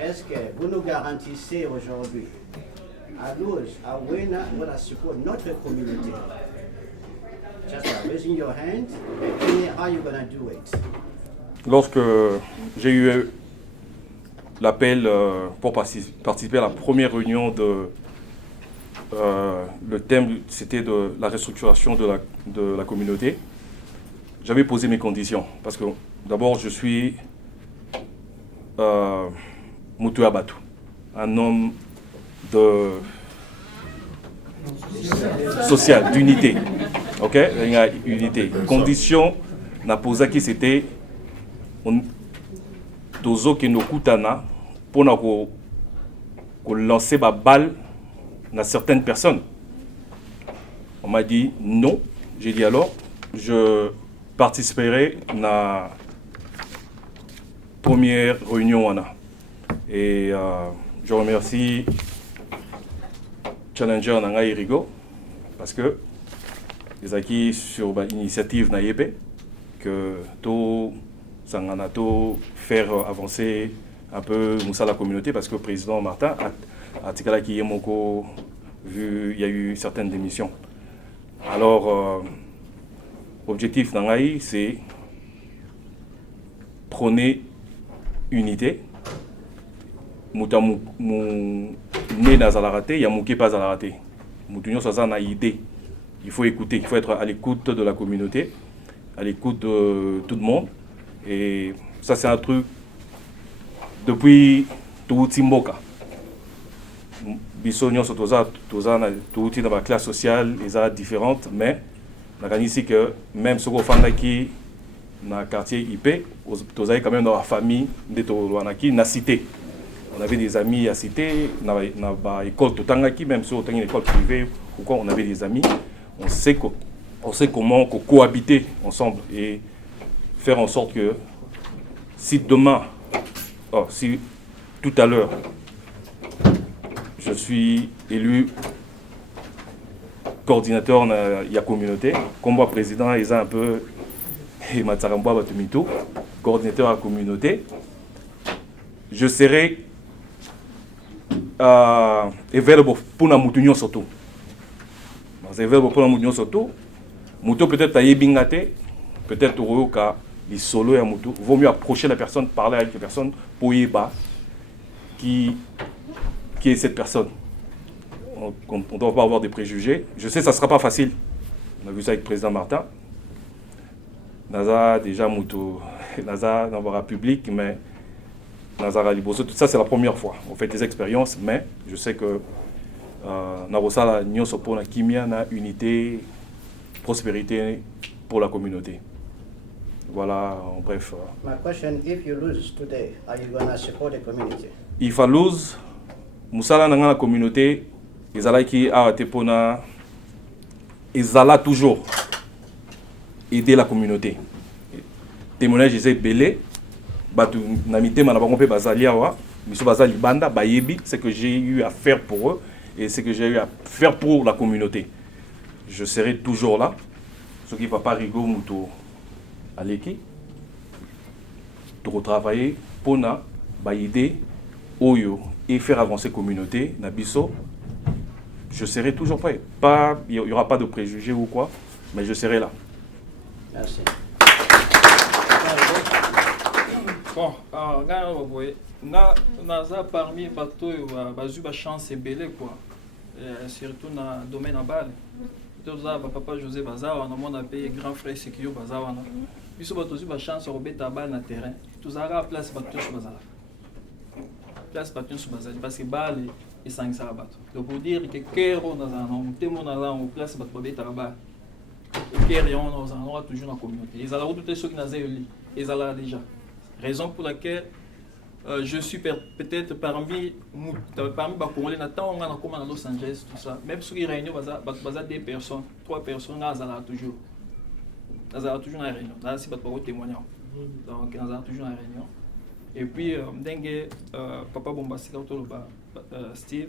Est-ce que vous nous garantissez aujourd'hui, à Louge, à Wena, voilà, support notre communauté? Just raising your hand, and how you gonna do it? Lorsque j'ai eu l'appel pour participer à la première réunion le thème c'était de la restructuration de la communauté, j'avais posé mes conditions. Parce que d'abord je suis Moutou Abatou, un homme de social, d'unité. Ok? Il y a unité. Condition, n'a posé qui c'était Tozo qui nous coutana pour nous lancer ma balle dans certaines personnes. On m'a dit non. J'ai dit alors, je participerai à la première réunion. Et je remercie Challenger Nanga Irigo parce que les acquis sur l'initiative Naïebe que tout Sanganato faire avancer un peu la communauté, parce que le président Martin a Tikala qui est moko vu il y a eu certaines démissions. Alors objectif Nangaï c'est prôner unité. Mouta mou né dans la raté, il y a mouké pas à la raté. Moutunyo ça na idée. Il faut écouter, il faut être à l'écoute de la communauté, à l'écoute de tout le monde. Et ça c'est un truc depuis tout Timboka. Bisogno sotoza tout dans la classe sociale, les arts différentes, mais on a ici que même ce qu'on fait qui dans le quartier IP, vous avez quand même dans la famille de Toloanaki, dans la cité. On avait des amis à cité, dans l'école Totangaki, même si on a une école privée ou quoi, on avait des amis. On sait comment cohabiter ensemble et faire en sorte que si demain, si tout à l'heure, je suis élu coordinateur de la communauté, comme moi président, ils ont un peu, et Matsaramba Batumito, coordinateur de la communauté, je serai available pour la moutonnion surtout. Available pour la moutonnion surtout. Mouto peut-être à Yebingate, peut-être au cas les solo et à Mouto. Vaut mieux approcher la personne, parler avec la personne pour y bas qui est cette personne. On ne doit pas avoir des préjugés. Je sais que ça ne sera pas facile. On a vu ça avec le président Martin. Naza déjà Mouto, Naza dans la République, mais Nazara Liboso, tout ça c'est la première fois. On fait des expériences, mais je sais que Narosala Nyoso pour la Kimia, na unité, prospérité pour la communauté. Voilà, en bref. My question, if you lose today, are you going to support the community? If I lose, Moussala dans la communauté, ils allaient qui a été pour na, ils allaient toujours aider la communauté. Témoignage, ils étaient belés. batu na mitema na bango pe bazali awa biso bazali banda bayebi ce que j'ai eu à faire pour eux et ce que j'ai eu à faire pour la communauté. Je serai toujours là. Ce qui va pas rigoler muto aleki de retravailler pour na aider oyo et faire avancer la communauté na biso. Je serai toujours prêt. Il n'y aura pas de préjugés ou quoi, mais je serai là. Merci. Bon, naza parmi bato bazwi ba chance ebele quoi. Surtout na domaine à balle. Toza papa José Bazawa na mona pe grand frère Sekio Bazawa na. Biso bato zwi ba chance robeta balle na terrain. Tozara place bato sur bazala. Place bato sur bazala parce que balle et sangisa bato. Donc pour dire que cœur on a un témoin là en place bato robeta balle. Cœur on a toujours la communauté. Ils allaient tout ceux qui n'avaient eu ils allaient déjà. Raison pour laquelle je suis peut-être parmi les Congolais, on a comme à Los Angeles, tout ça. Même si il y a une réunion, il y a 2 personnes, 3 personnes, on a toujours. On a toujours une réunion. Là, c'est pas pour témoigner. Donc, on a toujours une réunion. Et puis, Papa Bombassi, Steve,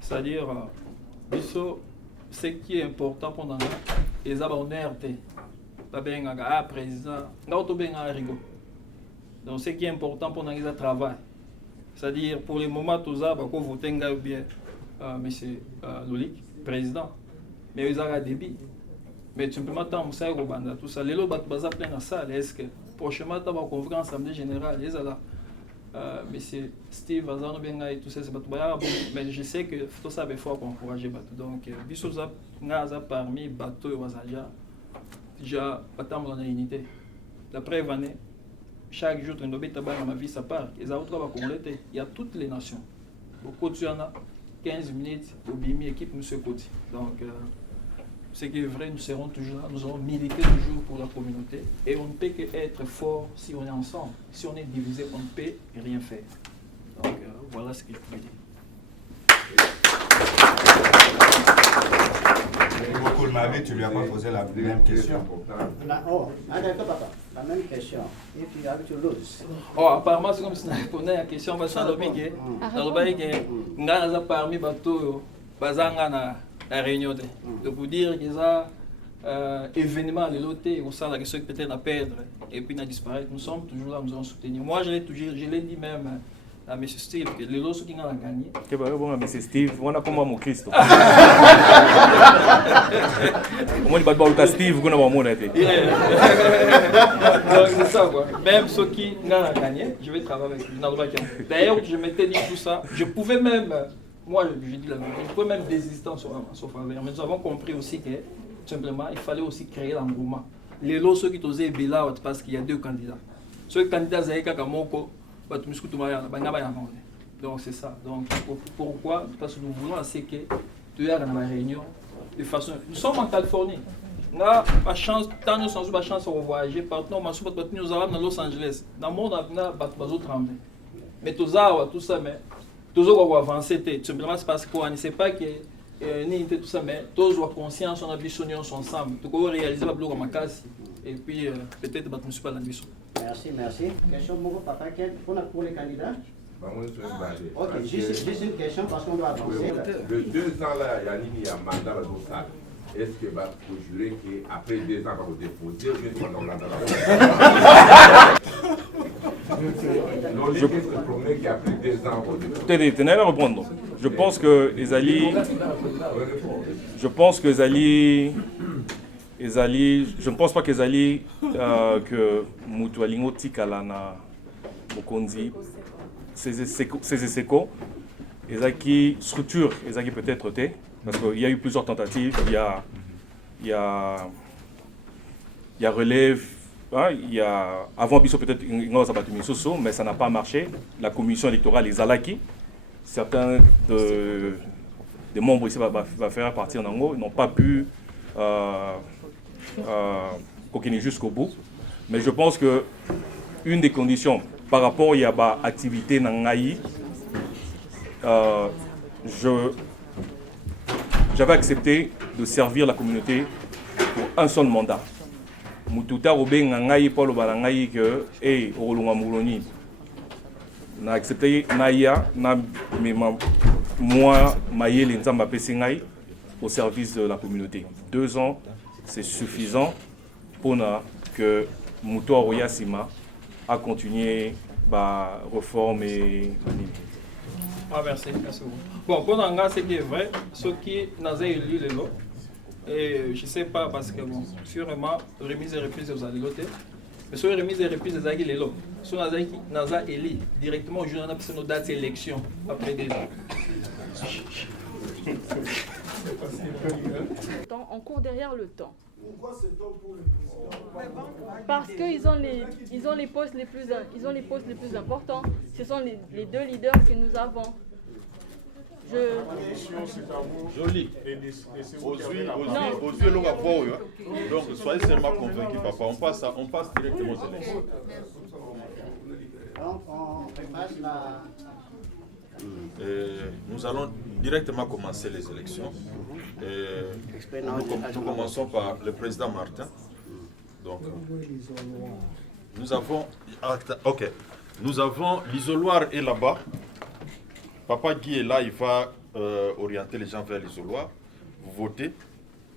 c'est-à-dire, ce qui est important pour nous, c'est que nous avons un président, nous avons un rigo. Donc, ce qui est important pour nous, c'est le travail. C'est-à-dire, pour le moment, tout ça, vous votez bien M. Lolik, président. Mais ils ont un débit. Mais tout simplement, tout ça, les lots sont plein de salle. Est-ce que prochainement, tu vas convoquer l'Assemblée générale? M. Steve Vazano et tout ça, mais je sais que tout ça, il faut encourager. Donc, Bissot parmi les bateaux et Wazalia, déjà, attendre dans l'unité. La preuve année, chaque jour, ma vie, ça part. Il y a toutes les nations. Au côté, il y en a 15 minutes, au Bimi, équipe, M. Koti. Donc, ce qui est vrai, nous serons toujours là, nous allons militer toujours pour la communauté. Et on ne peut qu'être fort si on est ensemble. Si on est divisé, on ne peut rien faire. Donc, voilà ce que je peux dire. Beaucoup le Mavé, tu lui as pas posé la même question. La même question. If you have to lose. Oh, apparemment, c'est comme si on répondait à la question. Parce que nous avons parmi les bateaux, la réunion. Donc, pour dire que ça, événement, les lotés, ou ça, la question peut-être à perdre et puis à disparaître, nous sommes toujours là, nous allons soutenir. Moi, je l'ai dit même à M. Steve que les lots qui ont gagné. C'est bon, M. Steve, on a comme mon Christ. Au moins, il va pas Steve, on a mon monde. Donc, c'est ça, quoi. Même ceux qui ont gagné, je vais travailler avec lui. D'ailleurs, je m'étais dit tout ça, je pouvais même. Moi, je dis la vérité, je pouvais même désister en faveur. Mais nous avons compris aussi que, tout simplement, il fallait aussi créer l'engouement. Les lots, ceux qui osaient Bela, parce qu'il y a 2 candidats. Ceux candidats, c'est Kakamoko, donc c'est ça. Donc, pourquoi? Parce que nous voulons assez que tu es dans la réunion. De façon, nous sommes en Californie. On a la chance, tant nous sommes la chance de voyager partout. Nous allons dans Los Angeles. Dans le monde, nous avons tremblé. Mais tout ça, mais. Toujours avancer, tout simplement c'est parce qu'on ne sait pas que tout ça, mais tous ont conscience, on a vu ensemble. Tout le réaliser la bloc à ma casse et puis peut-être je ne suis pas dans le Merci, merci. Question pour les candidats. Ok, juste une question parce qu'on doit avancer. De 2 ans là, il y a un mandat dans le salle. Est-ce que vous jurer qu'après 2 ans, vous déposez Tenez à répondre. Je pense que je ne pense pas qu'Ezali que Mutualingo Tikalana Mokonzi, ces échos, Ezaki structure, Ezaki peut-être T, parce qu'il y a eu plusieurs tentatives, il y a relève. Il y a avant Bisso peut-être une autre Soso, mais ça n'a pas marché. La commission électorale, les Alaki, certains des membres ici va faire partir en Ango, ils n'ont pas pu coquiner jusqu'au bout. Mais je pense que une des conditions par rapport à l'activité Nangaï, j'avais accepté de servir la communauté pour un seul mandat. mututa obenga ngai Paul balangai que okolunga muloni na accepté naya na moi mayele nzamba pesi ngai au service de la communauté. 2 ans, c'est suffisant pour que Mouto Aroyasima a continué la réforme et Ah, merci beaucoup. Bon, pour nous, ce qui est vrai, ce qui nous a élu les lots, et je ne sais pas parce que, bon, sûrement, remise et reprise aux allotés, mais sur remise et reprise des aguilles les lots, sur nous a élu directement au jour de nos dates d'élection après 2 ans. On court derrière le temps. Pourquoi ce temps pour le président? Parce qu'ils ont les postes les plus importants. Ce sont les 2 leaders que nous avons. Joli. Aux yeux, donc soyez seulement convaincus, papa. On passe directement aux élections. Nous allons directement commencer les élections. Nous commençons par le président Martin. Donc, nous avons l'isoloir est là-bas. Papa Guy est là, il va orienter les gens vers l'isoloir. Vous votez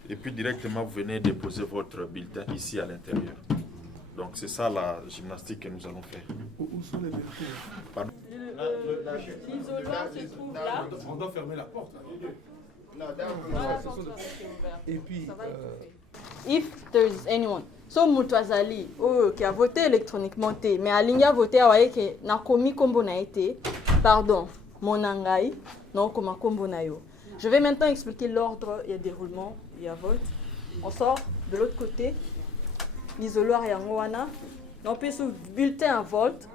et puis directement vous venez déposer votre bulletin ici à l'intérieur. Donc c'est ça la gymnastique que nous allons faire. Où sont les bulletins? L'isoloir se trouve là. On doit fermer la porte. Et puis, if there is anyone, so Mutwazali, qui a voté électroniquement, mais Alinga a voté à Waeke, n'a commis combo na été, pardon, Monangai, non comme combo na yo. Je vais maintenant expliquer l'ordre et le déroulement, il y a vote. On sort de l'autre côté, l'isoloir et Angoana, on peut sur bulletin à vote,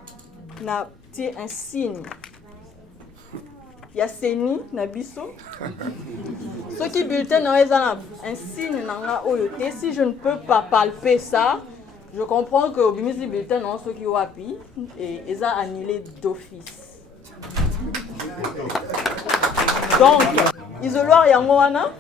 n'a un signe. Il y a Seni, Nabiso. Ceux qui bulletin un signe oyote. Si je ne peux pas palper ça, je comprends que au ministre du bulletin, non, ceux qui ont appuyé, et ils ont annulé d'office. Donc, isoloir yangoana,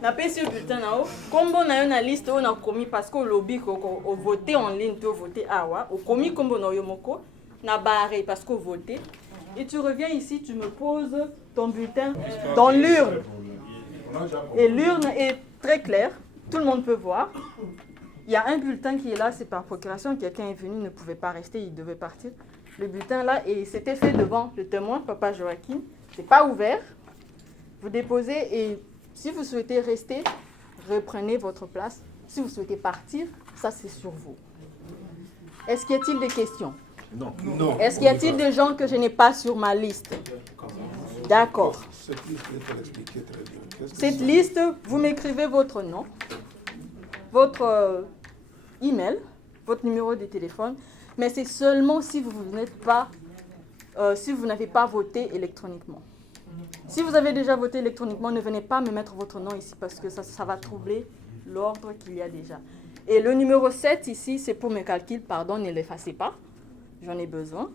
n'a pas sur bulletin là-haut. Comme on a une liste, on a commis parce que lobby, on voté en ligne, on voté awa, on commis comme on a yomoko, n'a barré parce qu'on voté. Et tu reviens ici, tu me poses ton bulletin dans l'urne. Et l'urne est très claire, tout le monde peut voir. Il y a un bulletin qui est là, c'est par procuration. Quelqu'un est venu, ne pouvait pas rester, il devait partir. Le bulletin là, et c'était fait devant le témoin, Papa Joachim. C'est pas ouvert. Vous déposez et si vous souhaitez rester, reprenez votre place. Si vous souhaitez partir, ça c'est sur vous. Est-ce qu'il y a-t-il des questions? Non. Est-ce qu'il y a-t-il des gens que je n'ai pas sur ma liste? D'accord. Cette liste, vous m'écrivez votre nom, votre email, votre numéro de téléphone, mais c'est seulement si vous n'avez pas voté électroniquement. Si vous avez déjà voté électroniquement, ne venez pas me mettre votre nom ici parce que ça va troubler l'ordre qu'il y a déjà. Et le numéro 7 ici, c'est pour mes calculs, pardon, ne l'effacez pas. J'en ai besoin.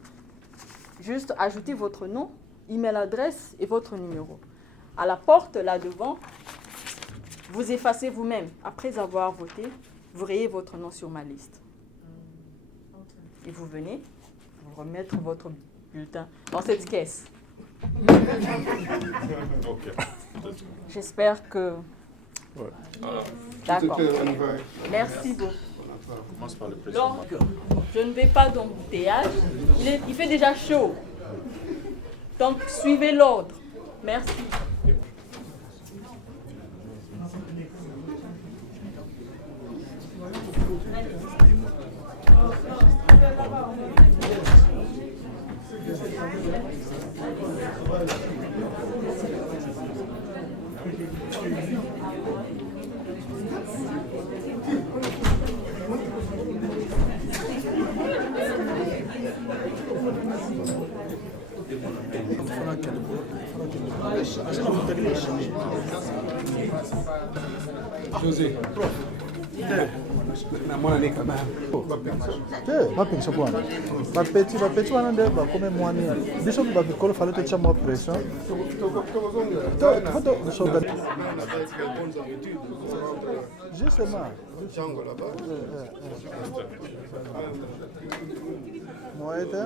Juste ajoutez votre nom, email adresse et votre numéro. À la porte, là devant, vous effacez vous-même. Après avoir voté, vous rayez votre nom sur ma liste. Et vous venez vous remettre votre bulletin dans cette caisse. J'espère que... D'accord. Merci beaucoup. Donc, je ne vais pas d'embouteillage. Il fait déjà chaud. Donc, suivez l'ordre. Merci. José. bapekisa bwana bapeti wana nde bakome mwani biso bamikolo fale totia mwa pression justement moete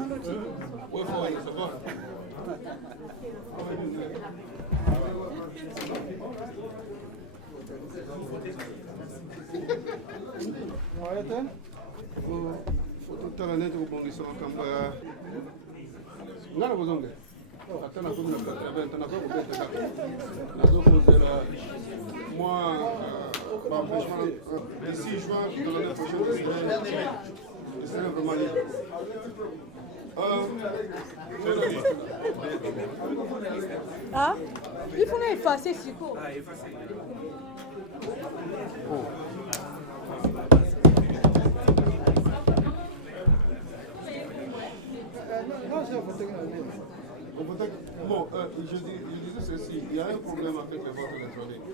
moete tala nete kobongisa makambo ya nga na kozonge ata nakomi na 80 nakoki kobeta kaka nazokozela mwa baempêchement d'ici juin de l'année prochaine je serai vraiment libre. Ah, il faut effacer Siko. Bon, je disais ceci, il y a un problème avec les votes électroniques.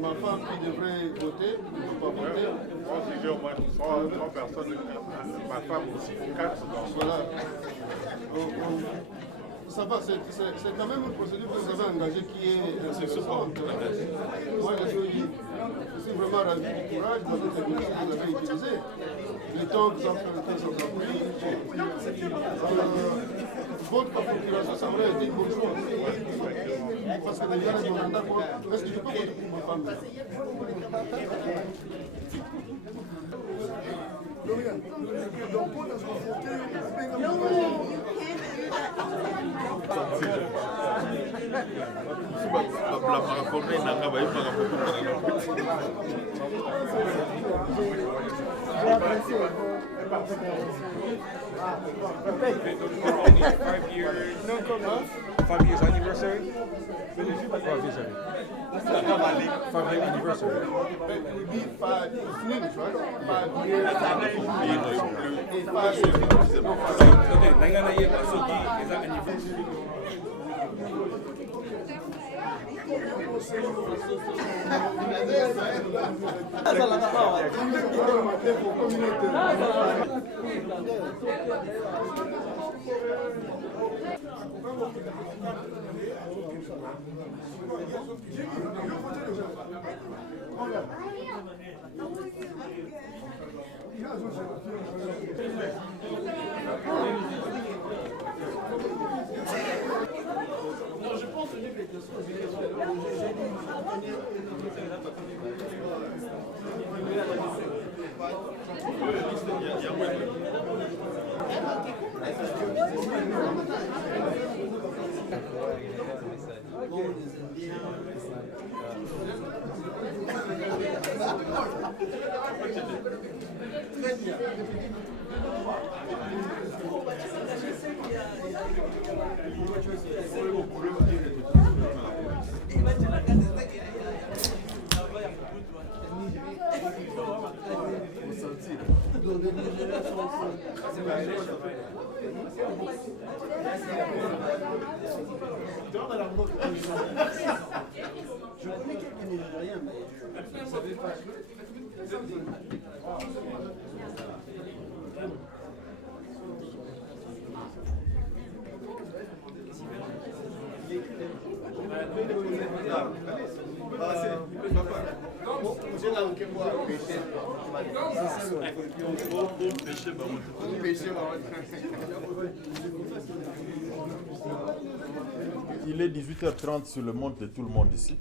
Ma femme qui devrait voter ne peut pas voter. Moi aussi j'ai au moins 3 personnes, ma femme aussi, 4. Voilà. Ça va, c'est quand même une procédure que vous avez engagée qui est intéressante. Moi, je suis vraiment ravi du courage de votre détermination que vous avez utilisé. Le temps que vous avez fait le test entrepris, votre procuration, ça aurait été une bonne chose. Parce que déjà, les mandats, est-ce que je peux voter pour ma femme? Five years anniversary? 5 years anniversary. It will be 5 years, right? 5 years. Non, je pense que Je connais quelques Nigériens, mais vous ne savez pas. Il est 18h30 sur le monde de tout le monde ici.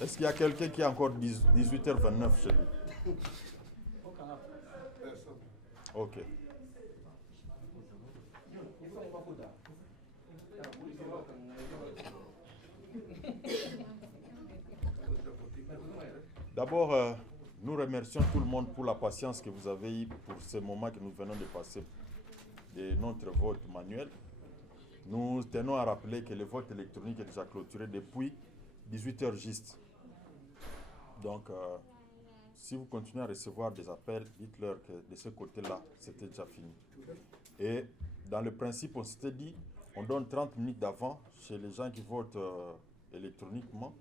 Est-ce qu'il y a quelqu'un qui a encore 18h29 chez lui? Ok. D'abord, nous remercions tout le monde pour la patience que vous avez eue pour ce moment que nous venons de passer de notre vote manuel. Nous tenons à rappeler que le vote électronique est déjà clôturé depuis 18h juste. Donc, si vous continuez à recevoir des appels, dites-leur que de ce côté-là, c'était déjà fini. Et dans le principe, on s'était dit, on donne 30 minutes d'avant chez les gens qui votent électroniquement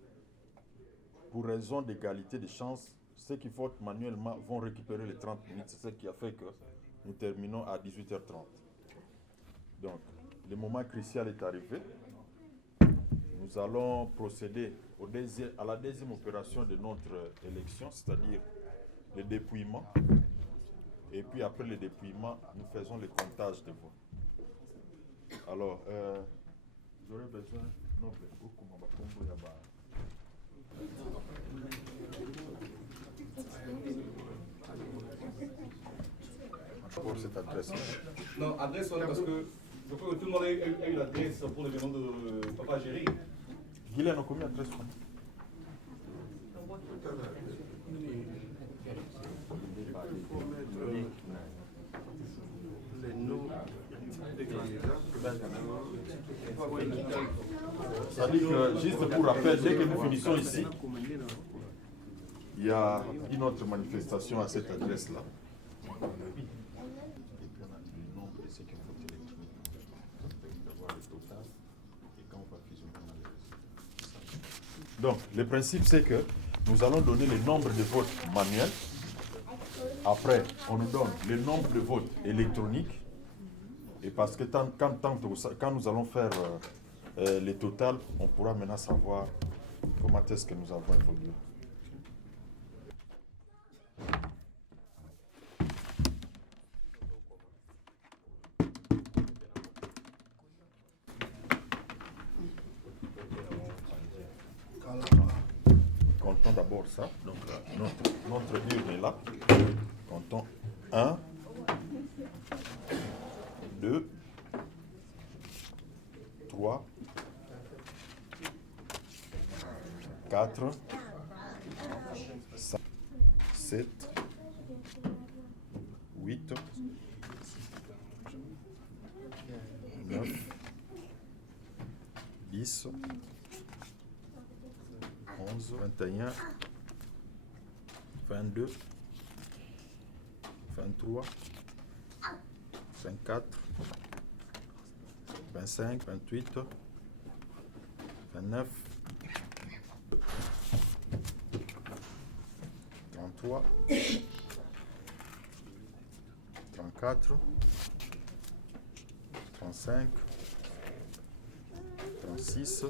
pour raison d'égalité de chances, ceux qui votent manuellement vont récupérer les 30 minutes. C'est ce qui a fait que nous terminons à 18h30. Donc, le moment crucial est arrivé. Nous allons procéder à la deuxième opération de notre élection, c'est-à-dire le dépouillement. Et puis après le dépouillement, nous faisons le comptage des voix. Alors, j'aurais besoin... Pour cette adresse. Non, adresse, parce que je crois que tout le monde a eu l'adresse pour l'événement de Papa Géry. Guylaine, combien d'adresses? Les noms des candidats. C'est-à-dire que, juste pour rappel, dès que nous finissons ici, il y a une autre manifestation à cette adresse-là. Donc, le principe, c'est que nous allons donner le nombre de votes manuels. Après, on nous donne le nombre de votes électroniques. Et parce que quand nous allons faire le total, on pourra maintenant savoir comment est-ce que nous avons évolué. Comptons d'abord ça. Donc notre urne est là. Comptons 1, 2, 3, 4, 5, 7, 8, 9, 10, 11, 21, 22, 23, 24, 25, 28, 29, 33, 34, 35, 36,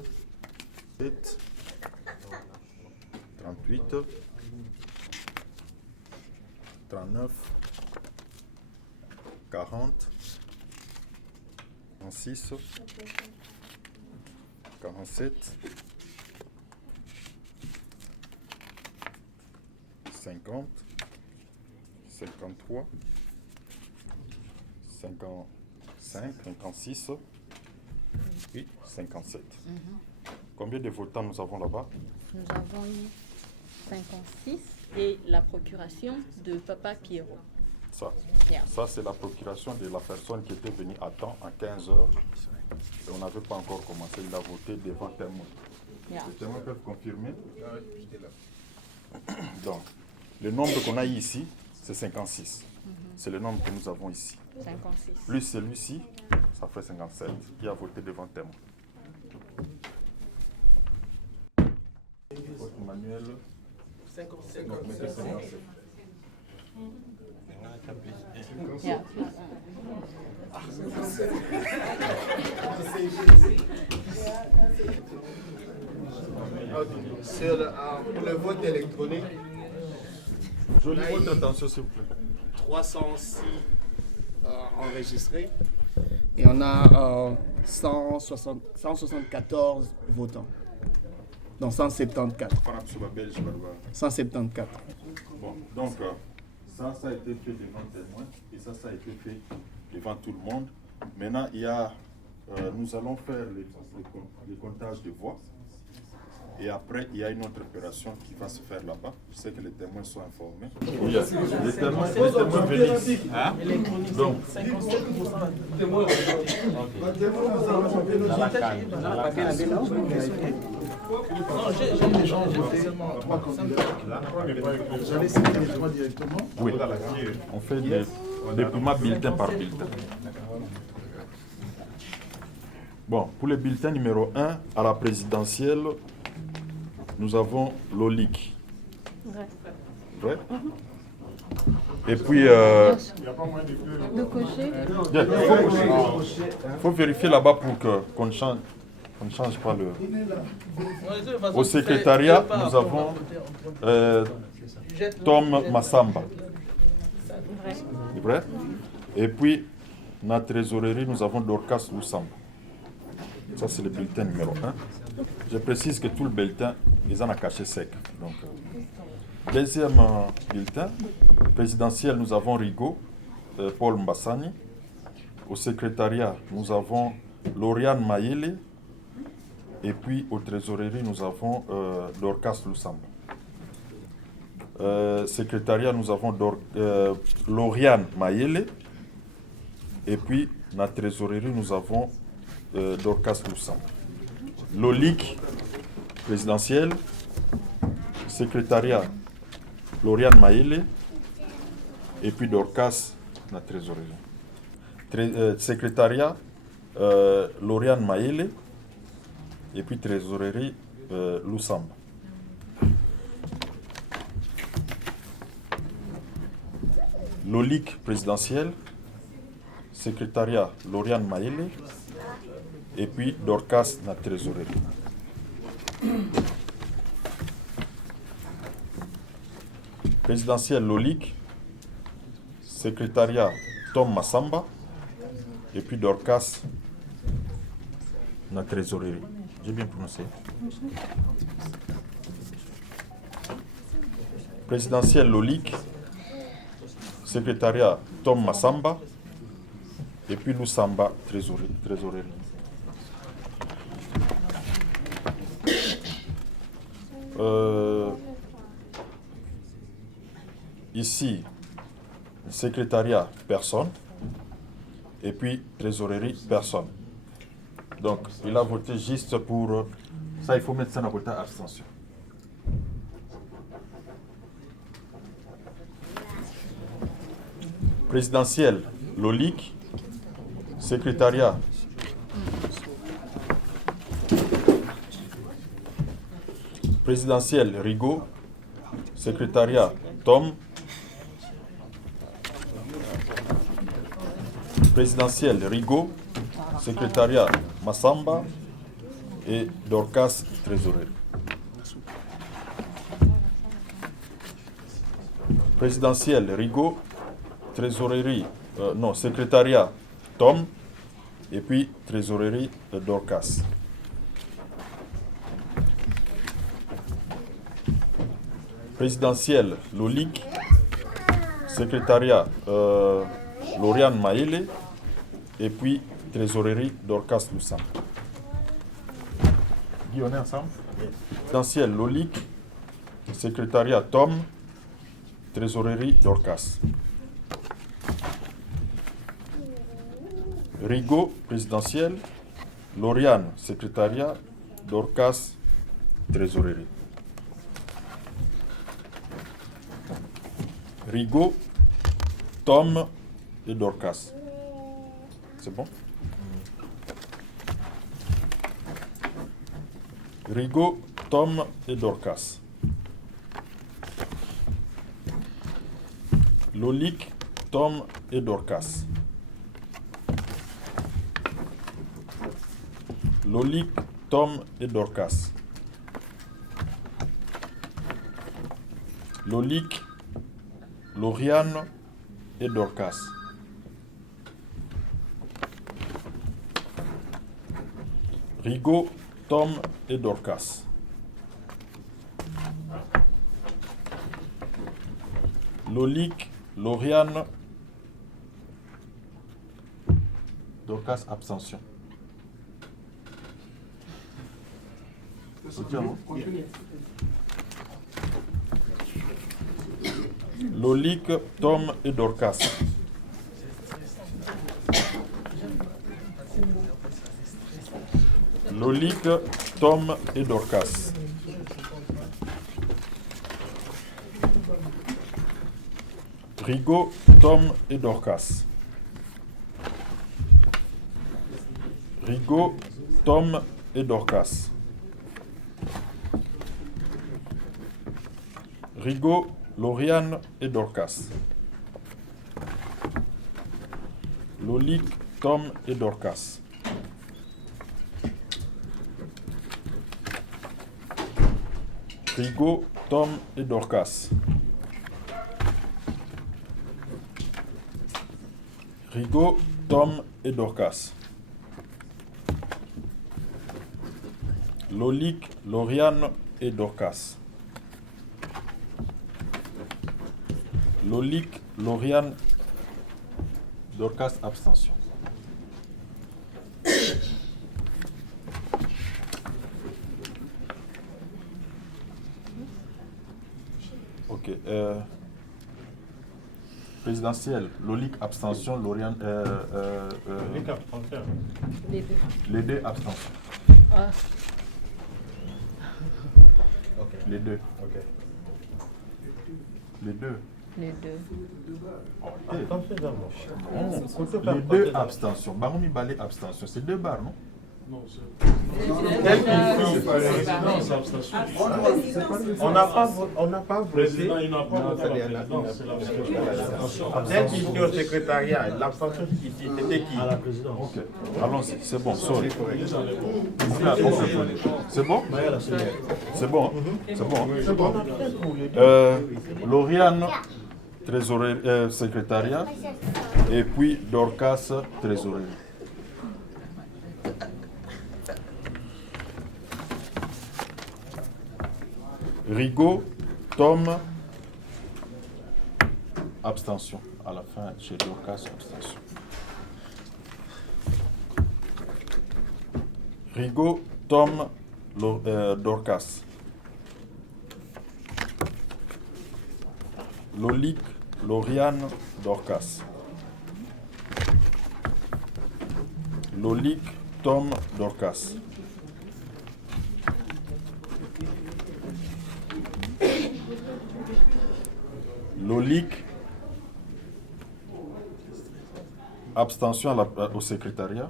7, 38, 39, 40, 46, 47, 50, 53, 55, 56, oui, 57. Combien de votants nous avons là-bas? Nous avons eu 56 et la procuration de Papa Pierrot. Ça, c'est la procuration de la personne qui était venue à temps à 15h. Et on n'avait pas encore commencé. Il a voté devant témoin. Les témoins peuvent confirmer. Donc, le nombre qu'on a ici, c'est 56. C'est le nombre que nous avons ici. 56. Plus celui-ci, ça fait 57 qui a voté devant témoin. Votre manuel. 57. Pour le vote électronique, Je lis votre attention s'il vous plaît. 306 enregistrés et on a 174 votants. Donc 174. 174. Bon, donc ça a été fait devant témoin et ça a été fait devant tout le monde. Maintenant, nous allons faire le comptage de voix. Et après, il y a une autre opération qui va se faire là-bas. Je sais que les témoins sont informés. Oui, les témoins viennent ici. Donc, 57% témoins. J'allais citer les trois directement. Oui, on fait des dépouillements bulletin par bulletin. Bon, pour le bulletin numéro 1, à la présidentielle, nous avons Lolik. Vrai? Et puis, De cocher. il faut vérifier là-bas pour qu'on ne change pas le... Au secrétariat, nous avons Tom Massamba. Vrai? Et puis, dans la trésorerie, nous avons Dorcas Lusamba. Ça, c'est le bulletin numéro 1. Je précise que tout le bulletin, ils en ont caché sec. Donc, deuxième bulletin, présidentiel, nous avons Rigaud, Paul Mbassani. Au secrétariat, nous avons Lauriane Mayele. Et puis, aux trésoreries, nous avons Dorcas Lusamba. Secrétariat, nous avons Lauriane Mayele. Et puis, dans la trésorerie, nous avons Dorcas Lusamba. L'OLIC présidentiel, secrétariat, Lauriane Mayele. Et puis Dorcas, dans la trésorerie. Secrétariat, Lauriane Mayele. Et puis trésorerie, Lusamba. L'OLIC présidentiel, secrétariat Lauriane Mayele, et puis Dorcas dans la trésorerie. Présidentiel Lolik, secrétariat Tom Massamba, et puis Dorcas dans la trésorerie. J'ai bien prononcé. Présidentiel Lolik, secrétariat Tom Massamba, et puis Lusamba, trésorerie. Ici, secrétariat, personne. Et puis, trésorerie, personne. Donc, il a voté juste pour... Ça, il faut mettre ça dans le vote abstention. Présidentiel, Lolik. Secrétariat, présidentiel, Rigaud. Secrétariat, Tom. Présidentiel, Rigaud. Secrétariat, Massamba. Et Dorcas, trésorerie. Présidentiel, Rigaud. Trésorerie, secrétariat, Tom. Et puis trésorerie, Dorcas. Présidentiel, Lolik. Secrétariat, Lauriane Mayele. Et puis trésorerie, Dorcas Lusamba. Guy, on est ensemble? Présidentiel, Lolik. Secrétariat, Tom. Trésorerie, Dorcas. Rigaud, présidentiel. Lauriane, secrétariat. Dorcas, trésorerie. Rigaud, Tom et Dorcas. C'est bon? Rigaud, Tom et Dorcas. Lolik, Tom et Dorcas. Lolik, Tom et Dorcas. Lolik, Lauriane et Dorcas. Rigaud, Tom et Dorcas. Lolik, Lauriane. Dorcas, abstention. Lolik, Tom et Dorcas. Lolik, Tom et Dorcas. Rigaud, Tom et Dorcas. Rigaud, Tom et Dorcas. Rigaud, Lauriane et Dorcas. Lolique, Tom et Dorcas. Rigaud, Tom et Dorcas. Rigaud, Tom et Dorcas. Lolique, Lauriane et Dorcas. Lolique, Lauriane, Dorcas, abstention. Ok. Présidentielle, Lolique, abstention, Lauriane. Lolique, abstention. Les deux. Les deux, abstention. Ah. Ok. Les deux. Ok. Les deux. Les deux. Les deux abstentions. Baroumi Balé abstention. C'est 2 barres, non? Non, c'est. On n'a pas voté. Président, il n'a pas voté la présidence. Tel qu'il était au secrétariat, l'abstention c'était qui? À la présidence. Ok. Allons-y, c'est bon. Sorry. C'est bon? C'est bon? C'est bon? Lauriane, trésorier, secrétariat, et puis Dorcas, trésorier. Rigaud, Tom, abstention. À la fin, chez Dorcas, abstention. Rigaud, Tom, Dorcas. Lolique, Lauriane, Dorcas. Lolique, Tom, Dorcas. Lolique, abstention au secrétariat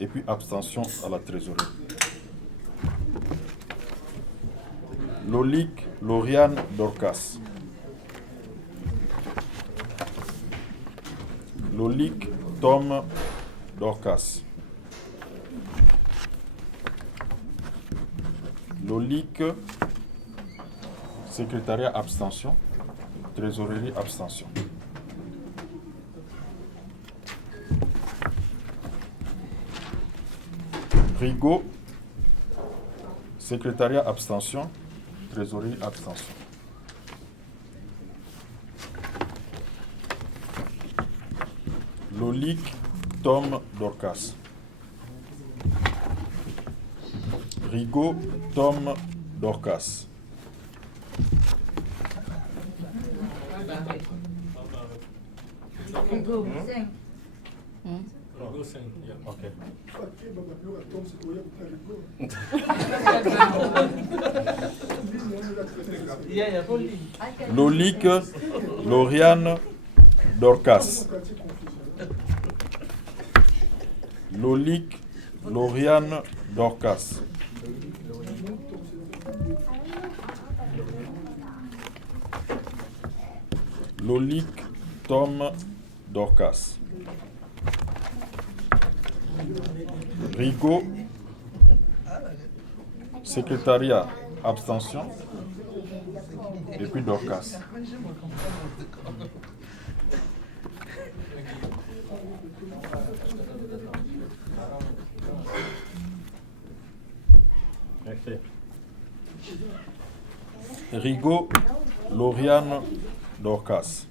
et puis abstention à la trésorerie. Lolique, Lauriane, Dorcas. Lolique, Tom, Dorcas. Lolique, secrétariat, abstention. Trésorerie, abstention. Rigaud, secrétariat, abstention. Trésorerie, abstention. Lolique, Tom, Dorcas. Rigaud, Tom, Dorcas. Ok. Lolique, Lauriane, Dorcas. Lolique, Lauriane, Dorcas. Lolique, Tom, Dorcas. Rigaud, secrétariat, abstention. Et puis Dorcas. Rigaud, Lauriane, Dorcas.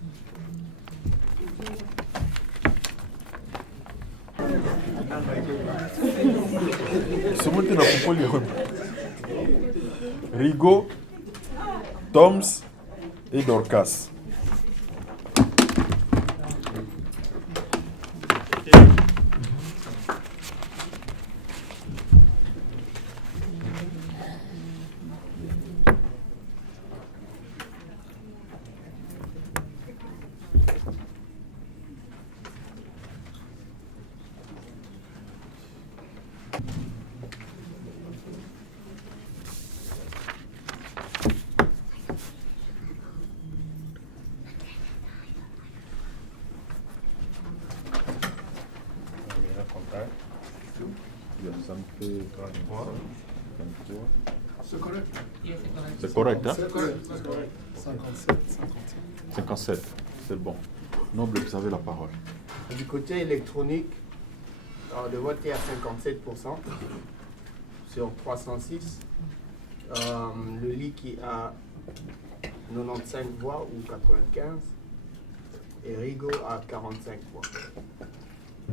Rigaud, Toms et Dorcas. Ça me fait 23. C'est correct. C'est correct, hein? C'est correct. 57, c'est bon. Noble, vous avez la parole. Du côté électronique, le vote est à 57% sur 306. Le lit qui a 95 voix ou 95 et Rigaud à 45 voix.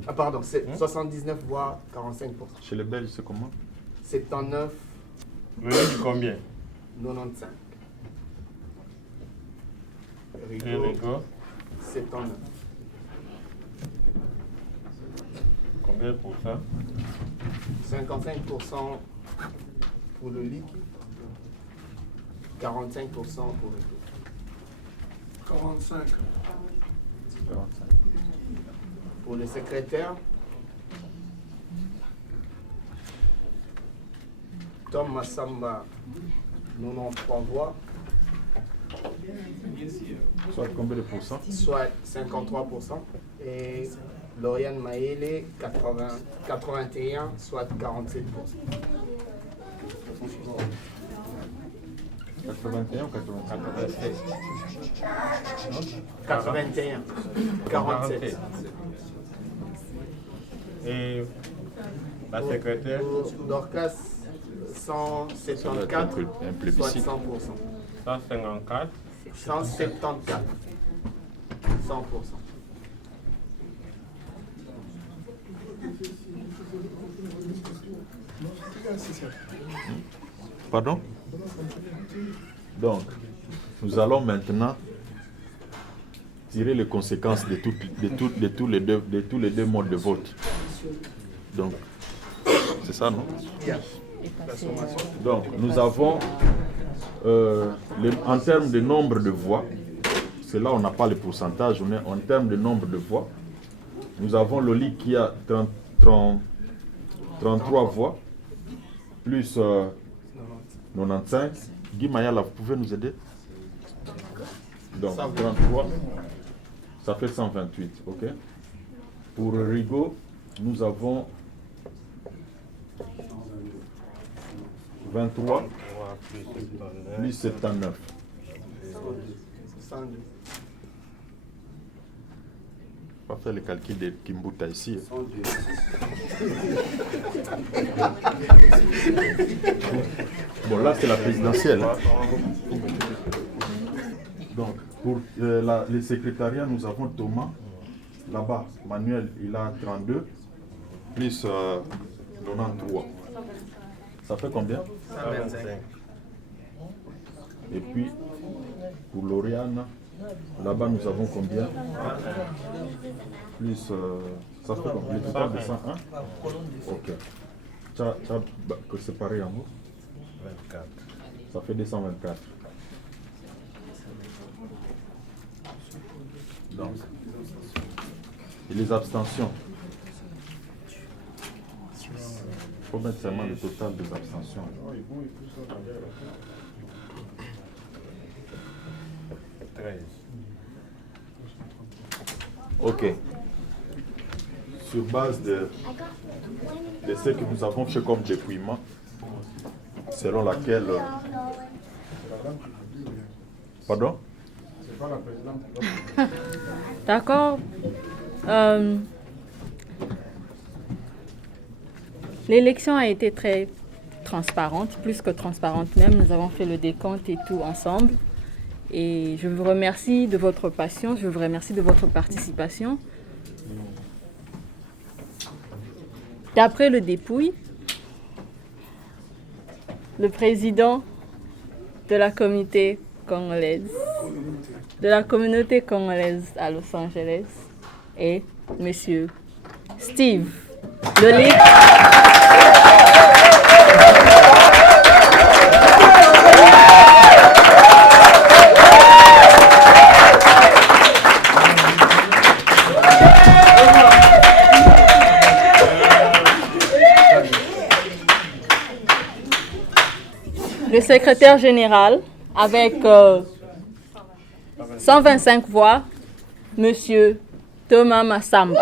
Ah pardon, c'est 79 voix, 45%. Chez les Belges, c'est comment? 79. Le lit combien? 95. Rigaud? 79. Combien pour ça? 55% pour le liquide, 45% pour le tout. 45. Pour le secrétaire, Tom Massamba, 93 voix. Soit combien de pourcents? Soit 53%. Et Lauriane Maëlé, 81, soit 47%. 81 ou 87? 81. 47. Et la secrétaire? Dorcas, 174, soit 100%. 154? 174. 100%. Pardon? Donc, nous allons maintenant tirer les conséquences de tous les deux modes de vote. Donc, c'est ça, non? Donc, nous avons, en termes de nombre de voix, c'est là on n'a pas le pourcentage, on est en termes de nombre de voix. Nous avons Loli qui a 33 voix, plus 95. Guy Mayala, vous pouvez nous aider? Donc, 33, ça fait 128, ok? Pour Rigaud, nous avons 23, plus 79. 102. On va faire le calcul de Kimbuta ici. Bon, là, c'est la présidentielle. Donc, pour les secrétariats, nous avons Thomas. Là-bas, Manuel, il a 32, plus 93. Ça fait combien? 125. Et puis, pour Lauriane, là-bas, nous avons combien? Plus, ça fait combien? Le total de 101? Ok. Tu as séparé en haut? 24. Ça fait 224. Donc, et les abstentions? Il faut mettre seulement le total des abstentions. Ok. Sur base de ce que nous avons fait comme dépouillement, selon laquelle... Pardon? D'accord. L'élection a été très transparente, plus que transparente même. Nous avons fait le décompte et tout ensemble. Et je vous remercie de votre patience, je vous remercie de votre participation. D'après le dépouille, le président de la communauté congolaise, à Los Angeles est Monsieur Steve Loli. Le secrétaire général, avec 125 voix, Monsieur Thomas Massamba.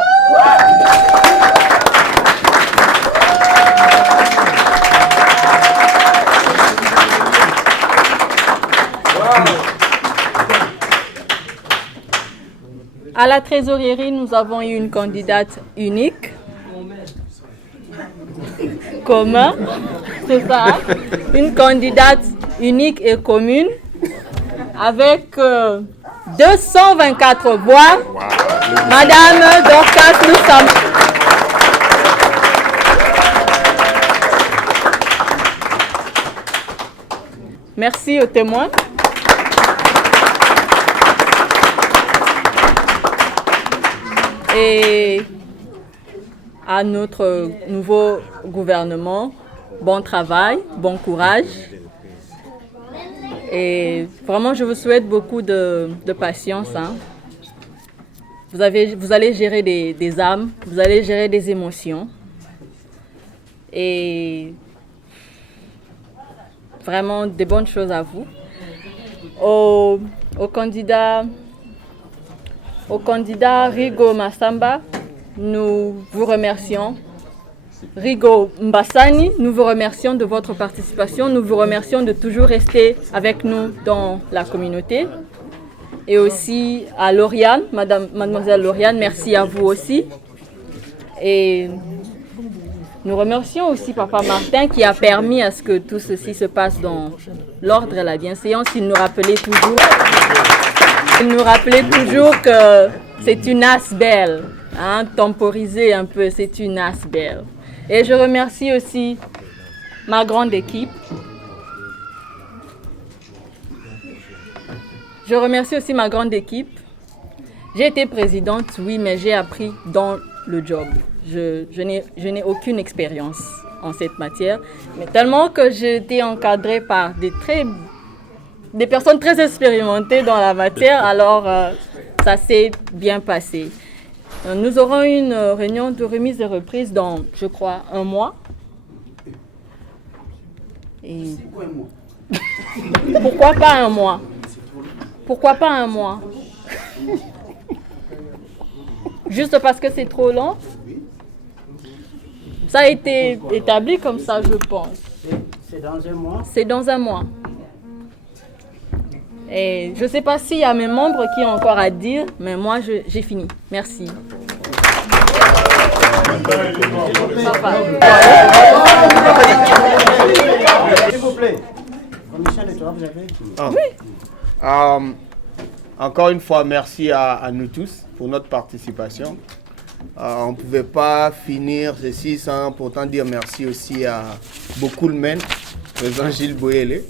la trésorerie, nous avons eu une candidate unique. Commun, c'est ça, hein? Une candidate unique et commune avec 224 voix. Wow. Madame Dorcas, nous sommes... Merci aux témoins. Et à notre nouveau gouvernement, bon travail, bon courage. Et vraiment, je vous souhaite beaucoup de patience. Hein. Vous allez gérer des âmes, vous allez gérer des émotions. Et vraiment, des bonnes choses à vous. Au candidat Rigo Massamba, nous vous remercions. Rigo Mbassani, nous vous remercions de votre participation. Nous vous remercions de toujours rester avec nous dans la communauté. Et aussi à Lauriane, mademoiselle Lauriane, merci à vous aussi. Et nous remercions aussi Papa Martin qui a permis à ce que tout ceci se passe dans l'ordre et la bienséance. Il nous rappelait toujours que c'est une as belle, hein, temporiser un peu, c'est une as belle. Et je remercie aussi ma grande équipe. J'ai été présidente, oui, mais j'ai appris dans le job. Je n'ai aucune expérience en cette matière, mais tellement que j'ai été encadrée par des personnes très expérimentées dans la matière, alors ça s'est bien passé. Nous aurons une réunion de remise et reprise dans, je crois, 1 mois. Et... Pourquoi pas 1 mois? Pourquoi pas 1 mois? Juste parce que c'est trop long? Ça a été établi comme ça, je pense. C'est dans 1 mois? C'est dans 1 mois. Et je ne sais pas s'il y a mes membres qui ont encore à dire, mais moi, j'ai fini. Merci. S'il vous plaît. Commission électorale, vous avez? Oui. Encore une fois, merci à nous tous pour notre participation. On ne pouvait pas finir ceci sans pourtant dire merci aussi à Bokoulmen, président Gilles Boyele.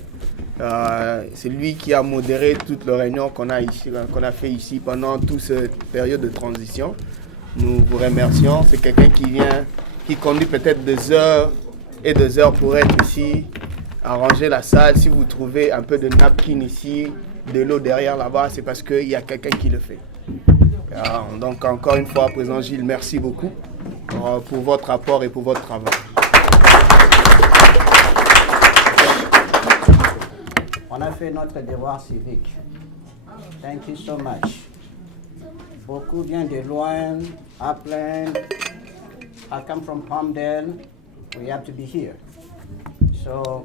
C'est lui qui a modéré toutes les réunions qu'on a fait ici pendant toute cette période de transition. Nous vous remercions. C'est quelqu'un qui conduit peut-être des heures et des heures pour être ici, arranger la salle. Si vous trouvez un peu de napkin ici, de l'eau derrière là-bas, c'est parce qu'il y a quelqu'un qui le fait. Donc encore une fois, président Gilles, merci beaucoup pour votre apport et pour votre travail. On a fait notre devoir civique. Thank you so much. Beaucoup viennent de loin, Upland. I come from Palmdale. We have to be here. So,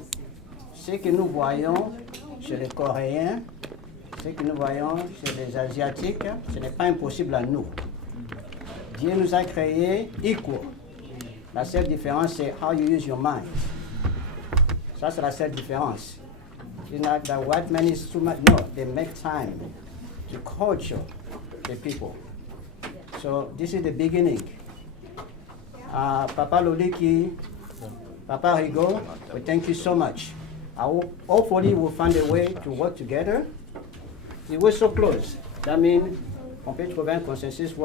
ce que nous voyons chez les Coréens, ce que nous voyons chez les Asiatiques, ce n'est pas impossible à nous. Dieu nous a créés equal. La seule différence, c'est how you use your mind. Ça, c'est la seule différence. It's not that white man is too much. No, they make time to culture the people. So this is the beginning. Papa Loliki, Papa Rigo, we thank you so much. Hopefully we'll find a way to work together. We're so close. That means on peut trouver un consensus où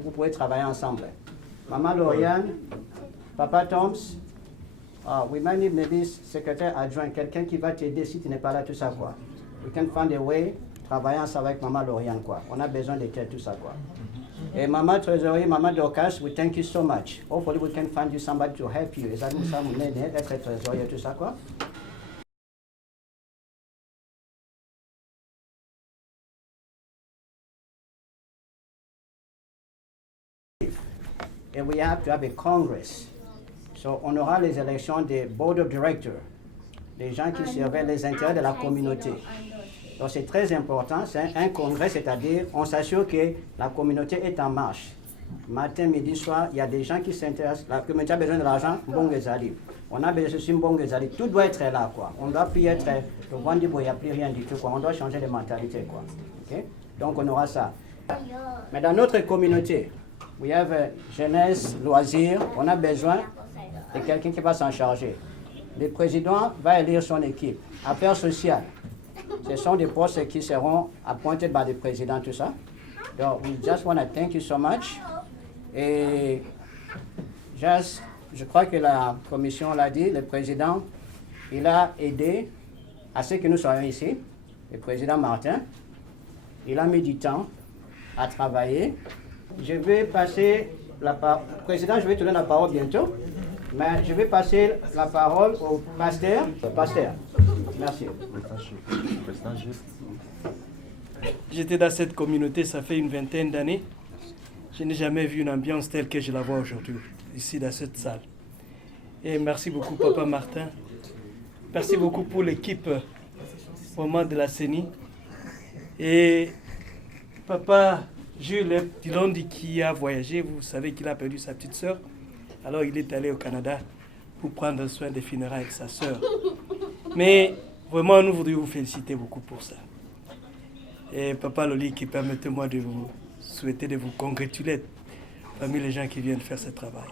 vous pouvez travailler ensemble. Maman Lauriane, Papa Toms, we might need maybe secrétaire adjoint, quelqu'un qui va t'aider si tu n'es pas là, tout ça quoi. We can find a way, travailler ensemble avec Maman Lauriane quoi. On a besoin de t'aider, tout ça quoi. Et Maman Trésorerie, Maman Dorcas, we thank you so much. Hopefully we can find you somebody to help you. Et ça nous sommes aidés d'être trésorier, tout ça quoi. And we have to have a Congress. So on aura les élections des Board of Directors, des gens qui servaient les intérêts de la communauté. Donc c'est très important, c'est un congrès, c'est-à-dire on s'assure que la communauté est en marche. Matin, midi, soir, il y a des gens qui s'intéressent. La communauté a besoin de l'argent, bon Gezali. On a besoin de ceci, bon Gezali. Tout doit être là, quoi. On ne doit plus être le Wandibo, il n'y a plus rien du tout, quoi. On doit changer de mentalité, quoi. Okay? Donc on aura ça. Mais dans notre communauté, we have jeunesse, loisirs, on a besoin de quelqu'un qui va s'en charger. Le président va élire son équipe. Affaires sociales, ce sont des postes qui seront appointés par le président, tout ça. Donc, we just want to thank you so much. Et je crois que la commission l'a dit, le président, il a aidé à ce que nous soyons ici. Le président Martin, il a mis du temps à travailler. Je vais passer la parole. Président, je vais te donner la parole bientôt. Mais je vais passer la parole au pasteur. Pasteur, merci. J'étais dans cette communauté, ça fait une vingtaine d'années. Je n'ai jamais vu une ambiance telle que je la vois aujourd'hui, ici dans cette salle. Et merci beaucoup, Papa Martin. Merci beaucoup pour l'équipe au moment de la CENI. Et Papa Jules Dilondi qui a voyagé, vous savez qu'il a perdu sa petite sœur. Alors il est allé au Canada pour prendre soin des funérailles avec sa sœur. Mais vraiment, nous voudrions vous féliciter beaucoup pour ça. Et Papa Loli, qui permettez-moi de vous souhaiter, de vous congratuler parmi les gens qui viennent faire ce travail.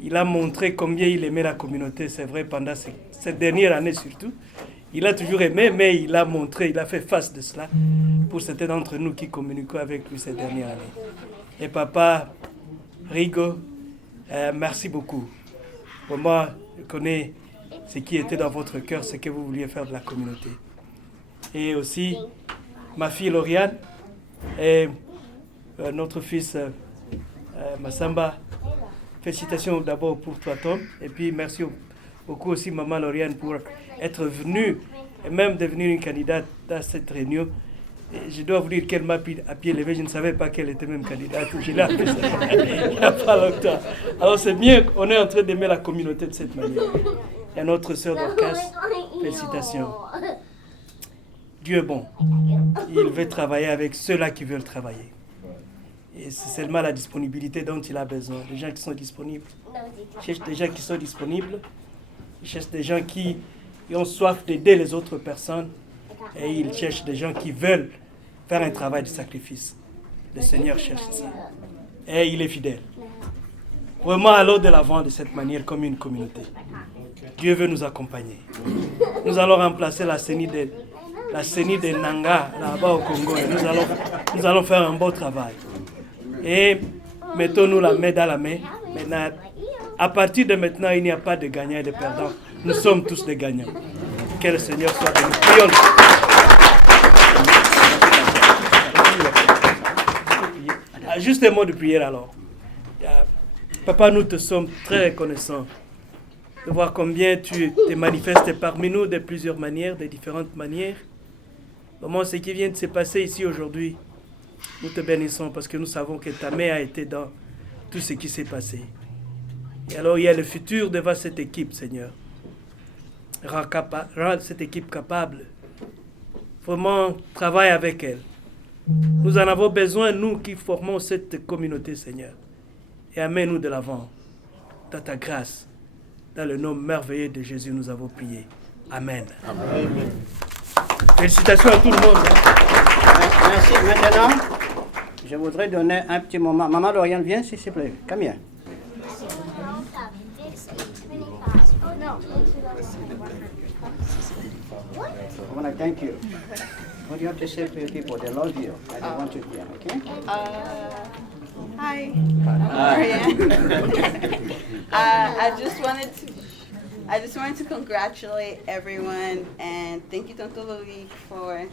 Il a montré combien il aimait la communauté, c'est vrai, pendant cette dernière année surtout. Il a toujours aimé, mais il a montré, il a fait face de cela pour certains d'entre nous qui communiquons avec lui cette dernière année. Et Papa Rigo, merci beaucoup. Pour moi, je connais ce qui était dans votre cœur, ce que vous vouliez faire de la communauté. Et aussi, ma fille Lauriane et notre fils Massamba. Félicitations d'abord pour toi, Tom. Et puis merci beaucoup aussi, Maman Lauriane, pour être venue et même devenir une candidate à cette réunion. Et je dois vous dire qu'elle m'a à pied levé. Je ne savais pas qu'elle était même candidate. Je l'ai appris il n'y a pas longtemps. Alors c'est bien qu'on est en train d'aimer la communauté de cette manière. Et notre sœur Dorcas, félicitations. Dieu est bon. Il veut travailler avec ceux-là qui veulent travailler. Et c'est seulement la disponibilité dont il a besoin. Des gens qui sont disponibles. Il cherche des gens qui sont disponibles. Il cherche des gens qui ont soif d'aider les autres personnes. Et il cherche des gens qui veulent faire un travail de sacrifice. Le Seigneur cherche ça. Et il est fidèle. Vraiment, allons de l'avant de cette manière comme une communauté. Dieu veut nous accompagner. Nous allons remplacer la CENI de Nanga, là-bas au Congo. Et nous allons faire un beau travail. Et mettons-nous la main dans la main. Maintenant, à partir de maintenant, il n'y a pas de gagnants et de perdants. Nous sommes tous des gagnants. Que le Seigneur soit béni. Prions. Juste un mot de prière alors. Papa, nous te sommes très reconnaissants de voir combien tu te manifestes parmi nous de plusieurs manières, de différentes manières. Comment ce qui vient de se passer ici aujourd'hui, nous te bénissons parce que nous savons que ta main a été dans tout ce qui s'est passé. Et alors il y a le futur devant cette équipe, Seigneur. Rends cette équipe capable. Vraiment, travaille avec elle. Nous en avons besoin, nous qui formons cette communauté, Seigneur. Et amène-nous de l'avant, dans ta grâce. Dans le nom merveilleux de Jésus, nous avons prié. Amen. Amen. Félicitations à tout le monde. Merci. Maintenant, je voudrais donner un petit moment. Maman Lauriane, viens, s'il te plaît. Come here. I want to thank you. What do you have to say to your people? They love you. I don't want to hear, okay? Hi. Hi. I just wanted to congratulate everyone and thank you, Tonto Loli, for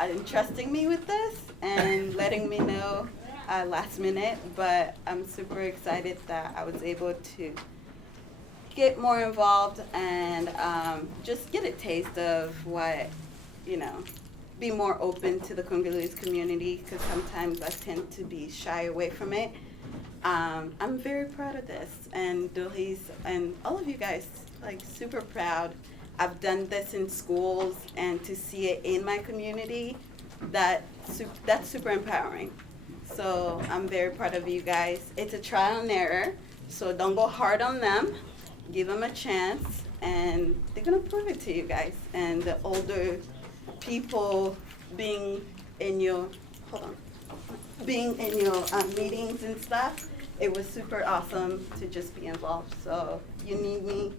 entrusting me with this and letting me know last minute. But I'm super excited that I was able to get more involved and just get a taste of what, be more open to the Congolese community, because sometimes I tend to be shy away from it. I'm very proud of this, and Doris and all of you guys, super proud I've done this in schools, and to see it in my community, that's super empowering. So I'm very proud of you guys. It's a trial and error, so don't go hard on them. Give them a chance, and they're gonna prove it to you guys. And the older people being in your, meetings and stuff, it was super awesome to just be involved. So you need me,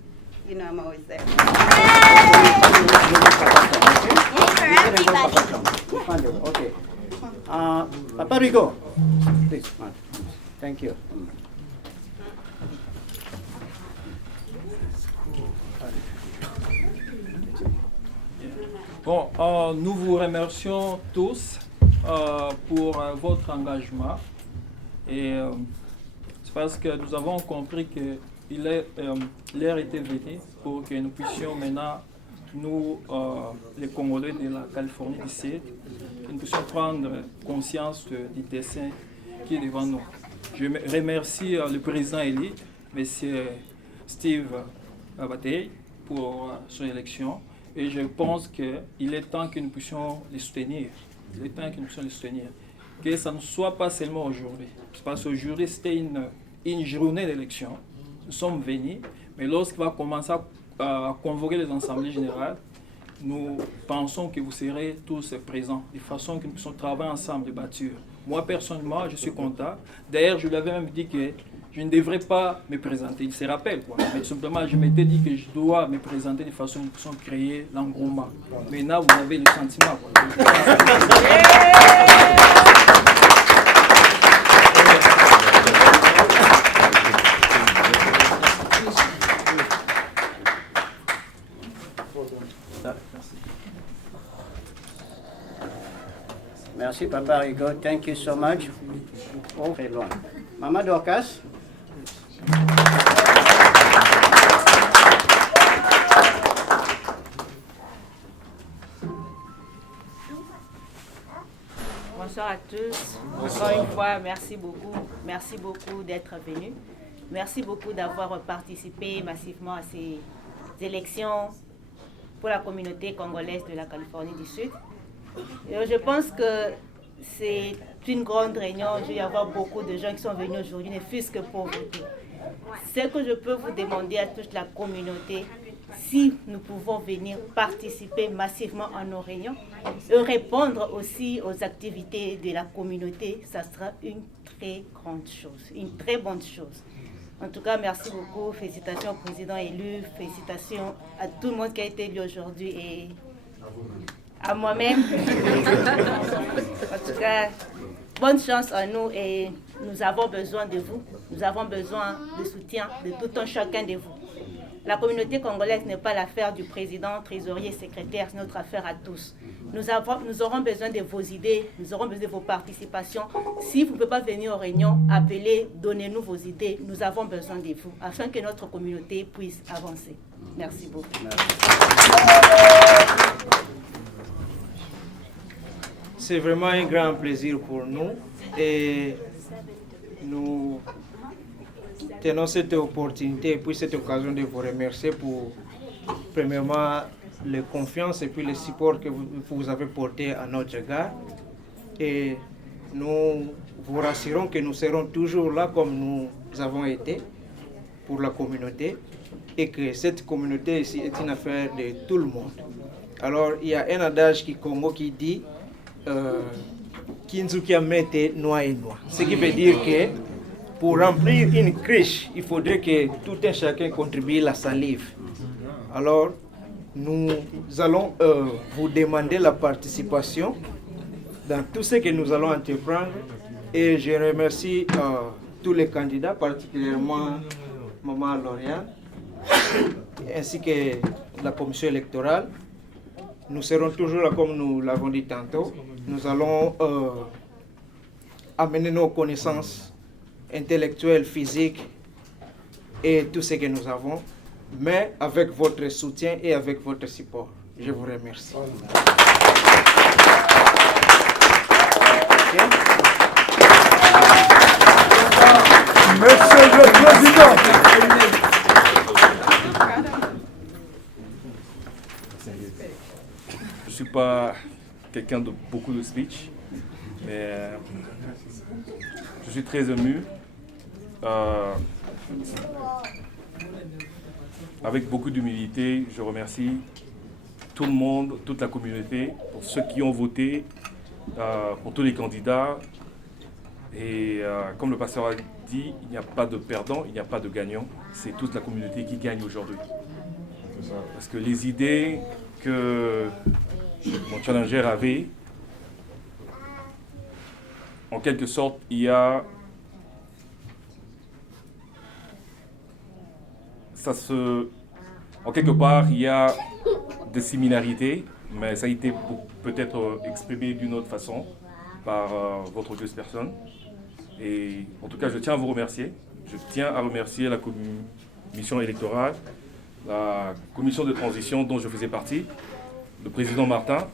you know I'm always there. Okay. Papa Rigo, please. Thank you. Bon, nous vous remercions tous pour votre engagement. Et c'est parce que nous avons compris que l'heure était venue pour que nous puissions maintenant, nous, les Congolais de la Californie du Sud, que nous puissions prendre conscience du dessin qui est devant nous. Je remercie le président élu, M. Steve Bataille, pour son élection. Et je pense qu'il est temps que nous puissions les soutenir. Il est temps que nous puissions les soutenir. Que ça ne soit pas seulement aujourd'hui. Parce qu'aujourd'hui, c'était une journée d'élection. Nous sommes venus, mais lorsqu'il va commencer à convoquer les assemblées générales, nous pensons que vous serez tous présents, de façon que nous puissions travailler ensemble de bâtir. Moi, personnellement, je suis content. D'ailleurs, je lui avais même dit que je ne devrais pas me présenter. Il se rappelle, quoi. Mais simplement, je m'étais dit que je dois me présenter de façon que nous puissions créer l'engouement. Maintenant, vous avez le sentiment. Merci, Papa Rigo. Thank you so much. Oh, très loin. Maman Dorcas. Bonsoir à tous. Encore une fois, merci beaucoup d'être venus. Merci beaucoup d'avoir participé massivement à ces élections pour la communauté congolaise de la Californie du Sud. Et je pense que c'est une grande réunion. Il va y avoir beaucoup de gens qui sont venus aujourd'hui, ne fût-ce que pour voter. Ce que je peux vous demander à toute la communauté, si nous pouvons venir participer massivement à nos réunions et répondre aussi aux activités de la communauté, ça sera une très grande chose, une très bonne chose. En tout cas, merci beaucoup. Félicitations au président élu, félicitations à tout le monde qui a été élu aujourd'hui et à moi-même. En tout cas, bonne chance à nous et nous avons besoin de vous. Nous avons besoin de soutien de tout un chacun de vous. La communauté congolaise n'est pas l'affaire du président, trésorier, secrétaire, c'est notre affaire à tous. Nous aurons besoin de vos idées, nous aurons besoin de vos participations. Si vous ne pouvez pas venir aux réunions, appelez, donnez-nous vos idées. Nous avons besoin de vous afin que notre communauté puisse avancer. Merci beaucoup. C'est vraiment un grand plaisir pour nous et nous tenons cette opportunité et puis cette occasion de vous remercier pour, premièrement, la confiance et puis le support que vous avez porté à notre égard. Et nous vous rassurons que nous serons toujours là comme nous avons été pour la communauté et que cette communauté ici est une affaire de tout le monde. Alors, il y a un adage Congo qui dit Kinzuki amete noa et noa. Ce qui veut dire que pour remplir une crèche, il faudrait que tout un chacun contribue la salive. Alors, nous allons vous demander la participation dans tout ce que nous allons entreprendre. Et je remercie tous les candidats, particulièrement Maman Lauriane, ainsi que la commission électorale. Nous serons toujours là comme nous l'avons dit tantôt. Nous allons amener nos connaissances intellectuelles, physiques et tout ce que nous avons, mais avec votre soutien et avec votre support. Je vous remercie. Monsieur le Président. ne suis pas quelqu'un de beaucoup de speech, mais je suis très ému. Avec beaucoup d'humilité, je remercie tout le monde, toute la communauté, pour ceux qui ont voté, pour tous les candidats. Et comme le pasteur a dit, il n'y a pas de perdant, il n'y a pas de gagnant. C'est toute la communauté qui gagne aujourd'hui. Parce que les idées que mon challenger avait, en quelque sorte, il y a... En quelque part, il y a des similarités, mais ça a été peut-être exprimé d'une autre façon par votre juste personne. Et en tout cas, je tiens à vous remercier. Je tiens à remercier la commission électorale, la commission de transition dont je faisais partie, le président Martin,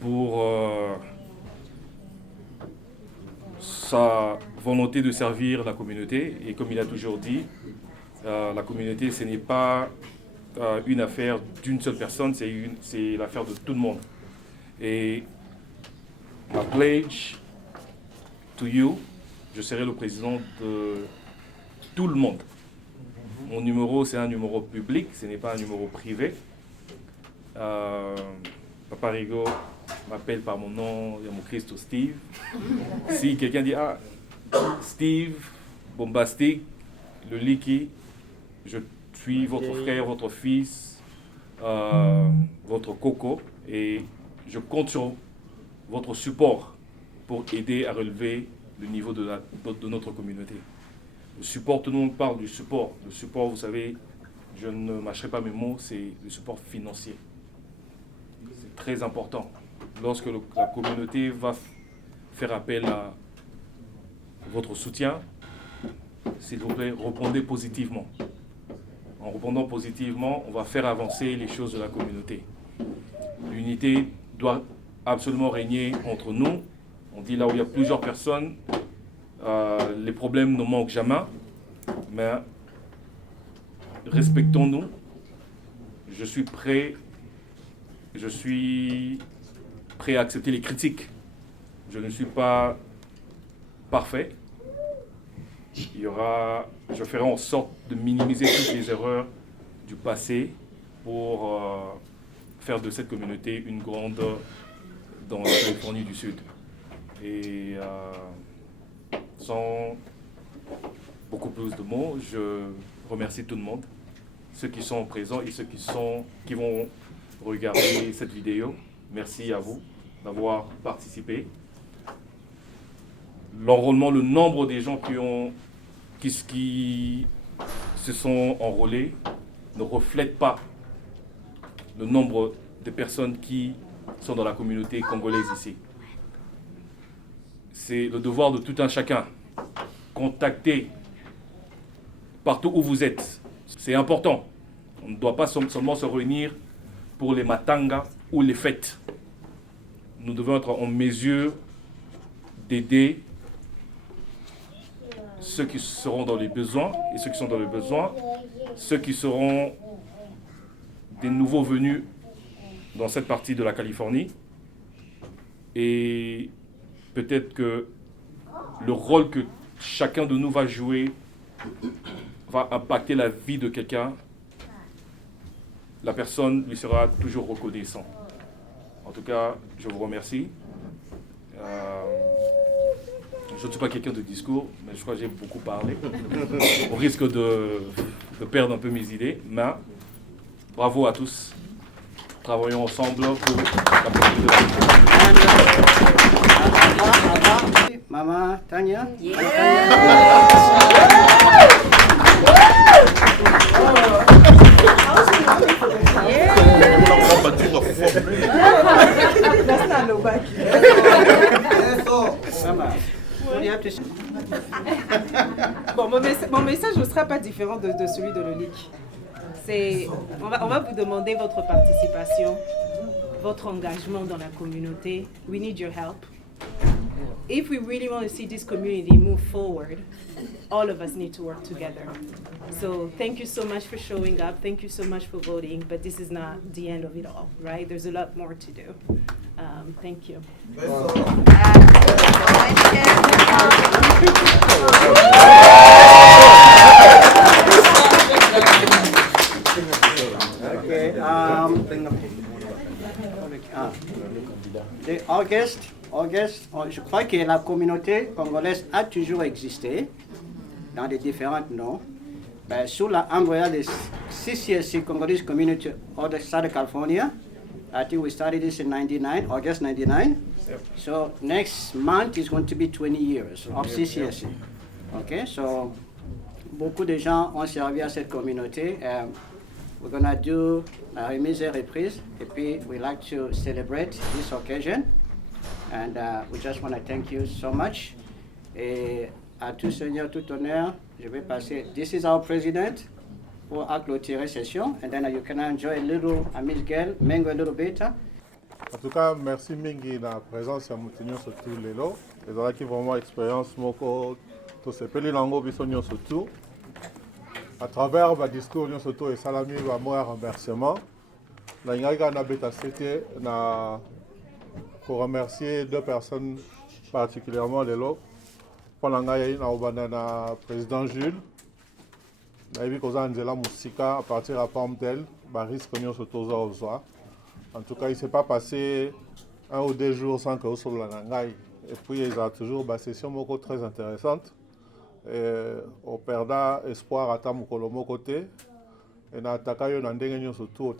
pour sa volonté de servir la communauté. Et comme il a toujours dit, la communauté, ce n'est pas une affaire d'une seule personne, c'est l'affaire de tout le monde. Et ma pledge to you, je serai le président de tout le monde. Mon numéro, c'est un numéro public, ce n'est pas un numéro privé. Papa Rigo m'appelle par mon nom, il y a mon Christ Steve. Si quelqu'un dit, ah, Steve, bombastique, le liquide, je suis votre frère, votre fils, votre coco, et je compte sur votre support pour aider à relever le niveau de notre communauté. Le support, tout le monde parle du support. Le support, vous savez, je ne mâcherai pas mes mots, c'est le support financier. C'est très important. Lorsque la communauté va faire appel à votre soutien, s'il vous plaît, répondez positivement. En répondant positivement, on va faire avancer les choses de la communauté. L'unité doit absolument régner entre nous. On dit là où il y a plusieurs personnes, les problèmes ne manquent jamais, mais respectons-nous. Je suis prêt à accepter les critiques. Je ne suis pas parfait. Je ferai en sorte de minimiser toutes les erreurs du passé pour faire de cette communauté une grande dans la Californie du Sud. Et sans beaucoup plus de mots, je remercie tout le monde, ceux qui sont présents et ceux qui vont regarder cette vidéo. Merci à vous d'avoir participé. L'enrôlement, le nombre des gens qui se sont enrôlés ne reflète pas le nombre de personnes qui sont dans la communauté congolaise ici. C'est le devoir de tout un chacun. Contactez partout où vous êtes. C'est important. On ne doit pas seulement se réunir pour les matangas ou les fêtes. Nous devons être en mesure d'aider ceux qui seront dans les besoins et ceux qui sont dans les besoins, ceux qui seront des nouveaux venus dans cette partie de la Californie. Et peut-être que le rôle que chacun de nous va jouer va impacter la vie de quelqu'un. La personne lui sera toujours reconnaissant. En tout cas, je vous remercie. Je ne suis pas quelqu'un de discours, mais je crois que j'ai beaucoup parlé. Au risque de perdre un peu mes idées, mais bravo à tous. Travaillons ensemble pour la politique de la Maman Tania. Bon, mon message ne sera pas différent de celui de Lolik. On va vous demander votre participation, votre engagement dans la communauté. We need your help. if we really want to see this community move forward, all of us need to work together. So thank you so much for showing up. Thank you so much for voting. But this is not the end of it all, right? There's a lot more to do. Thank you. Okay. August, je crois que la communauté congolaise a toujours existé dans les différents noms. Ben, sous l'embryon de CCSC, Congolese Community of the Southern California, I think we started this in August 99. Yep. So next month is going to be 20 years of CCSC. Okay, so beaucoup de gens ont servi à cette communauté. We're going to do la remise et reprise, et puis we like to celebrate this occasion. And we just want to thank you so much. Et à tout seigneur, tout honneur, je vais passer. This is our president pour clôturer session. And then you can enjoy a little, Miss Girl, mango a little bit. En tout cas, merci mingi na présence ya mutinyo surtout lelo. Ezalaki vraiment expérience moko to sepeli nango biso nyonso surtout. À travers le discours nyonso surtout et salami ba moi remerciement. Na ngaka na beta c'était na pour remercier deux personnes particulièrement lelo. Pendant ngai na obana na président Jules. Na ebi koza nzela musika à partir à Pamtel, ba risque nyonso surtout za. En tout cas, il ne s'est pas passé 1 ou 2 jours sans que vous soyez là. Et puis, il y a toujours une session très intéressante. On perdra espoir à mon côté. Et on a attaqué surtout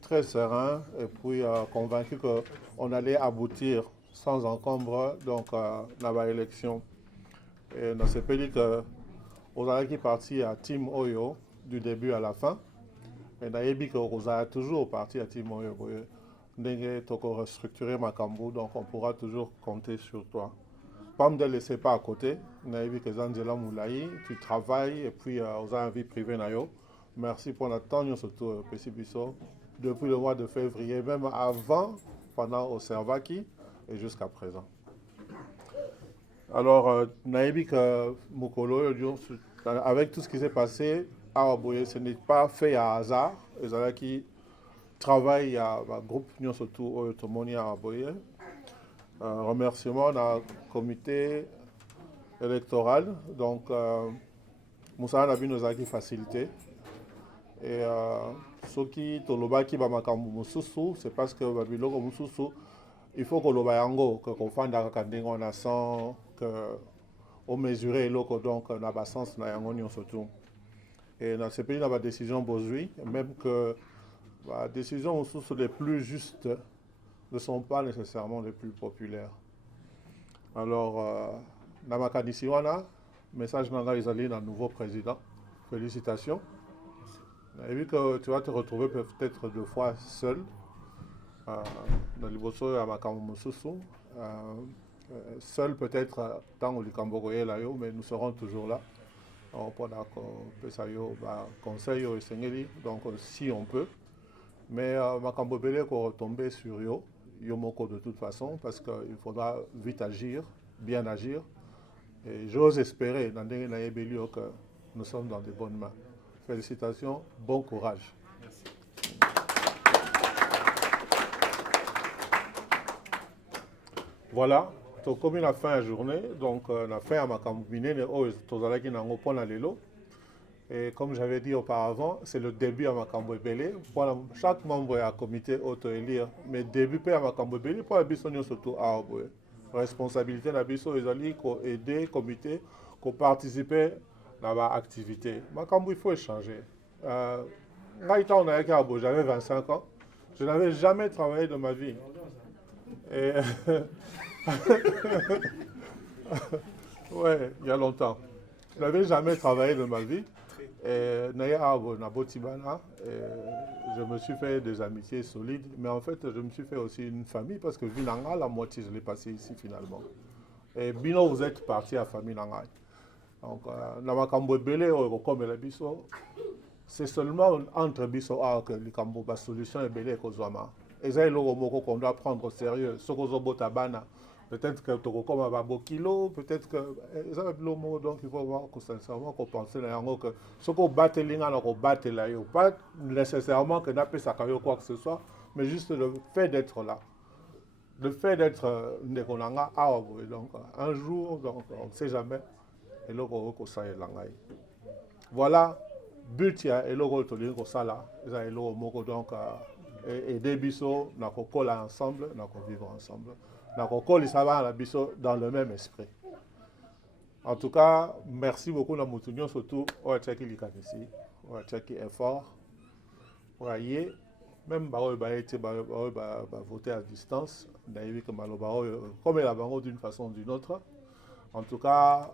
très serein et puis convaincu qu'on allait aboutir sans encombre donc, à l'élection. Et on s'est dit que vous avez parti à Team Oyo du début à la fin. Et d'ailleurs, vous avez toujours parti à Team Oyo. Vous restructurer Makambo, donc on pourra toujours compter sur toi. Pas me laisser pas à côté. Tu travailles et puis vous avez une vie privée. Merci pour notre temps, surtout depuis le mois de février, même avant, pendant au Servaki et jusqu'à présent. Alors, Mukolo, avec tout ce qui s'est passé, ce n'est pas fait à hasard. Les qui travaillent à un groupe surtout au Tomoni à Aboye. Remerciement au comité électoral. Donc, Moussa Nabi nous a facilité. Et ceux qui tolobaki bamakambu mususu, c'est parce que babiloko mususu, il faut que l'obayango que qu'on fasse dans on a sans que on mesure l'oko donc na basens na yango surtout. Et dans ce pays, on a des décisions bozui, même que les décisions les plus justes ne sont pas nécessairement les plus populaires. Alors, Namaka Nisiwana, message Nanga Izali, un nouveau président. Félicitations. Et vu que tu vas te retrouver peut-être 2 fois seul, dans l'Iboso et à Makamususu, seul peut-être dans le Cambogoye, mais nous serons toujours là. On peut conseil au Sengeli, donc si on peut. Mais Makambo Bele qu'on retombe sur Yomoko de toute façon, parce qu'il faudra vite agir, bien agir. Et j'ose espérer dans que nous sommes dans de bonnes mains. Félicitations, bon courage. Merci. Voilà. Comme on a fait la journée, donc on a fait un macambine, et comme j'avais dit auparavant, c'est le début à Makambo Belé. Chaque membre a un comité auto-élire, mais début à Makambo Belé pour la bisogno surtout à Aboye. Responsabilité de biso ezali ko aider comité, ko participer dans l'activité. Makambo il faut échanger. J'avais 25 ans, je n'avais jamais travaillé de ma vie. Et ouais, il y a longtemps. Je n'avais jamais travaillé de ma vie. Et je me suis fait des amitiés solides, mais en fait, je me suis fait aussi une famille parce que Vinanga, la moitié, je l'ai passé ici finalement. Et Bino, vous êtes parti à famille Nanga. Donc, c'est seulement entre Bisso que la solution est belle. Et c'est le qu'on doit prendre au sérieux. Ce qu'on a Peut-être que tu comme un beau kilo, peut-être que ça va le mot, donc il faut voir que sincèrement qu'on pense que ce qu'on bat là, pas nécessairement que n'a pas ça quoi que ce soit, mais juste le fait d'être là. Le fait d'être donc un jour, donc on ne sait jamais, et là on ça est voilà, but ya et là to ça là, et là donc aider biso na ko kola ensemble, na ko vivre ensemble. Dans le même esprit. En tout cas, merci beaucoup à Moutounion, surtout au Tchèque ici, au Tchèque est fort. Voyez, même voter à distance, comme il a d'une façon ou d'une autre. En tout cas,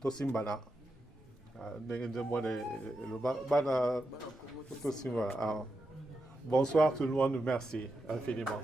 Tosimbana. Bonsoir tout le monde, merci infiniment.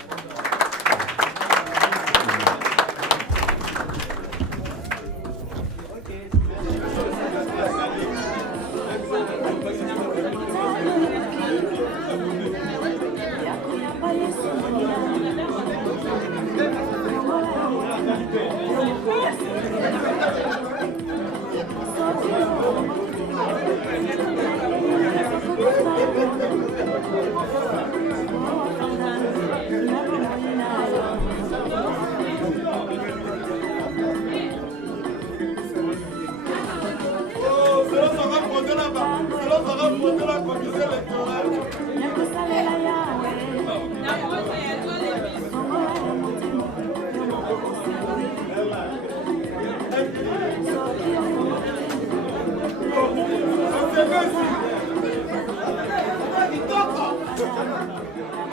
Thank you.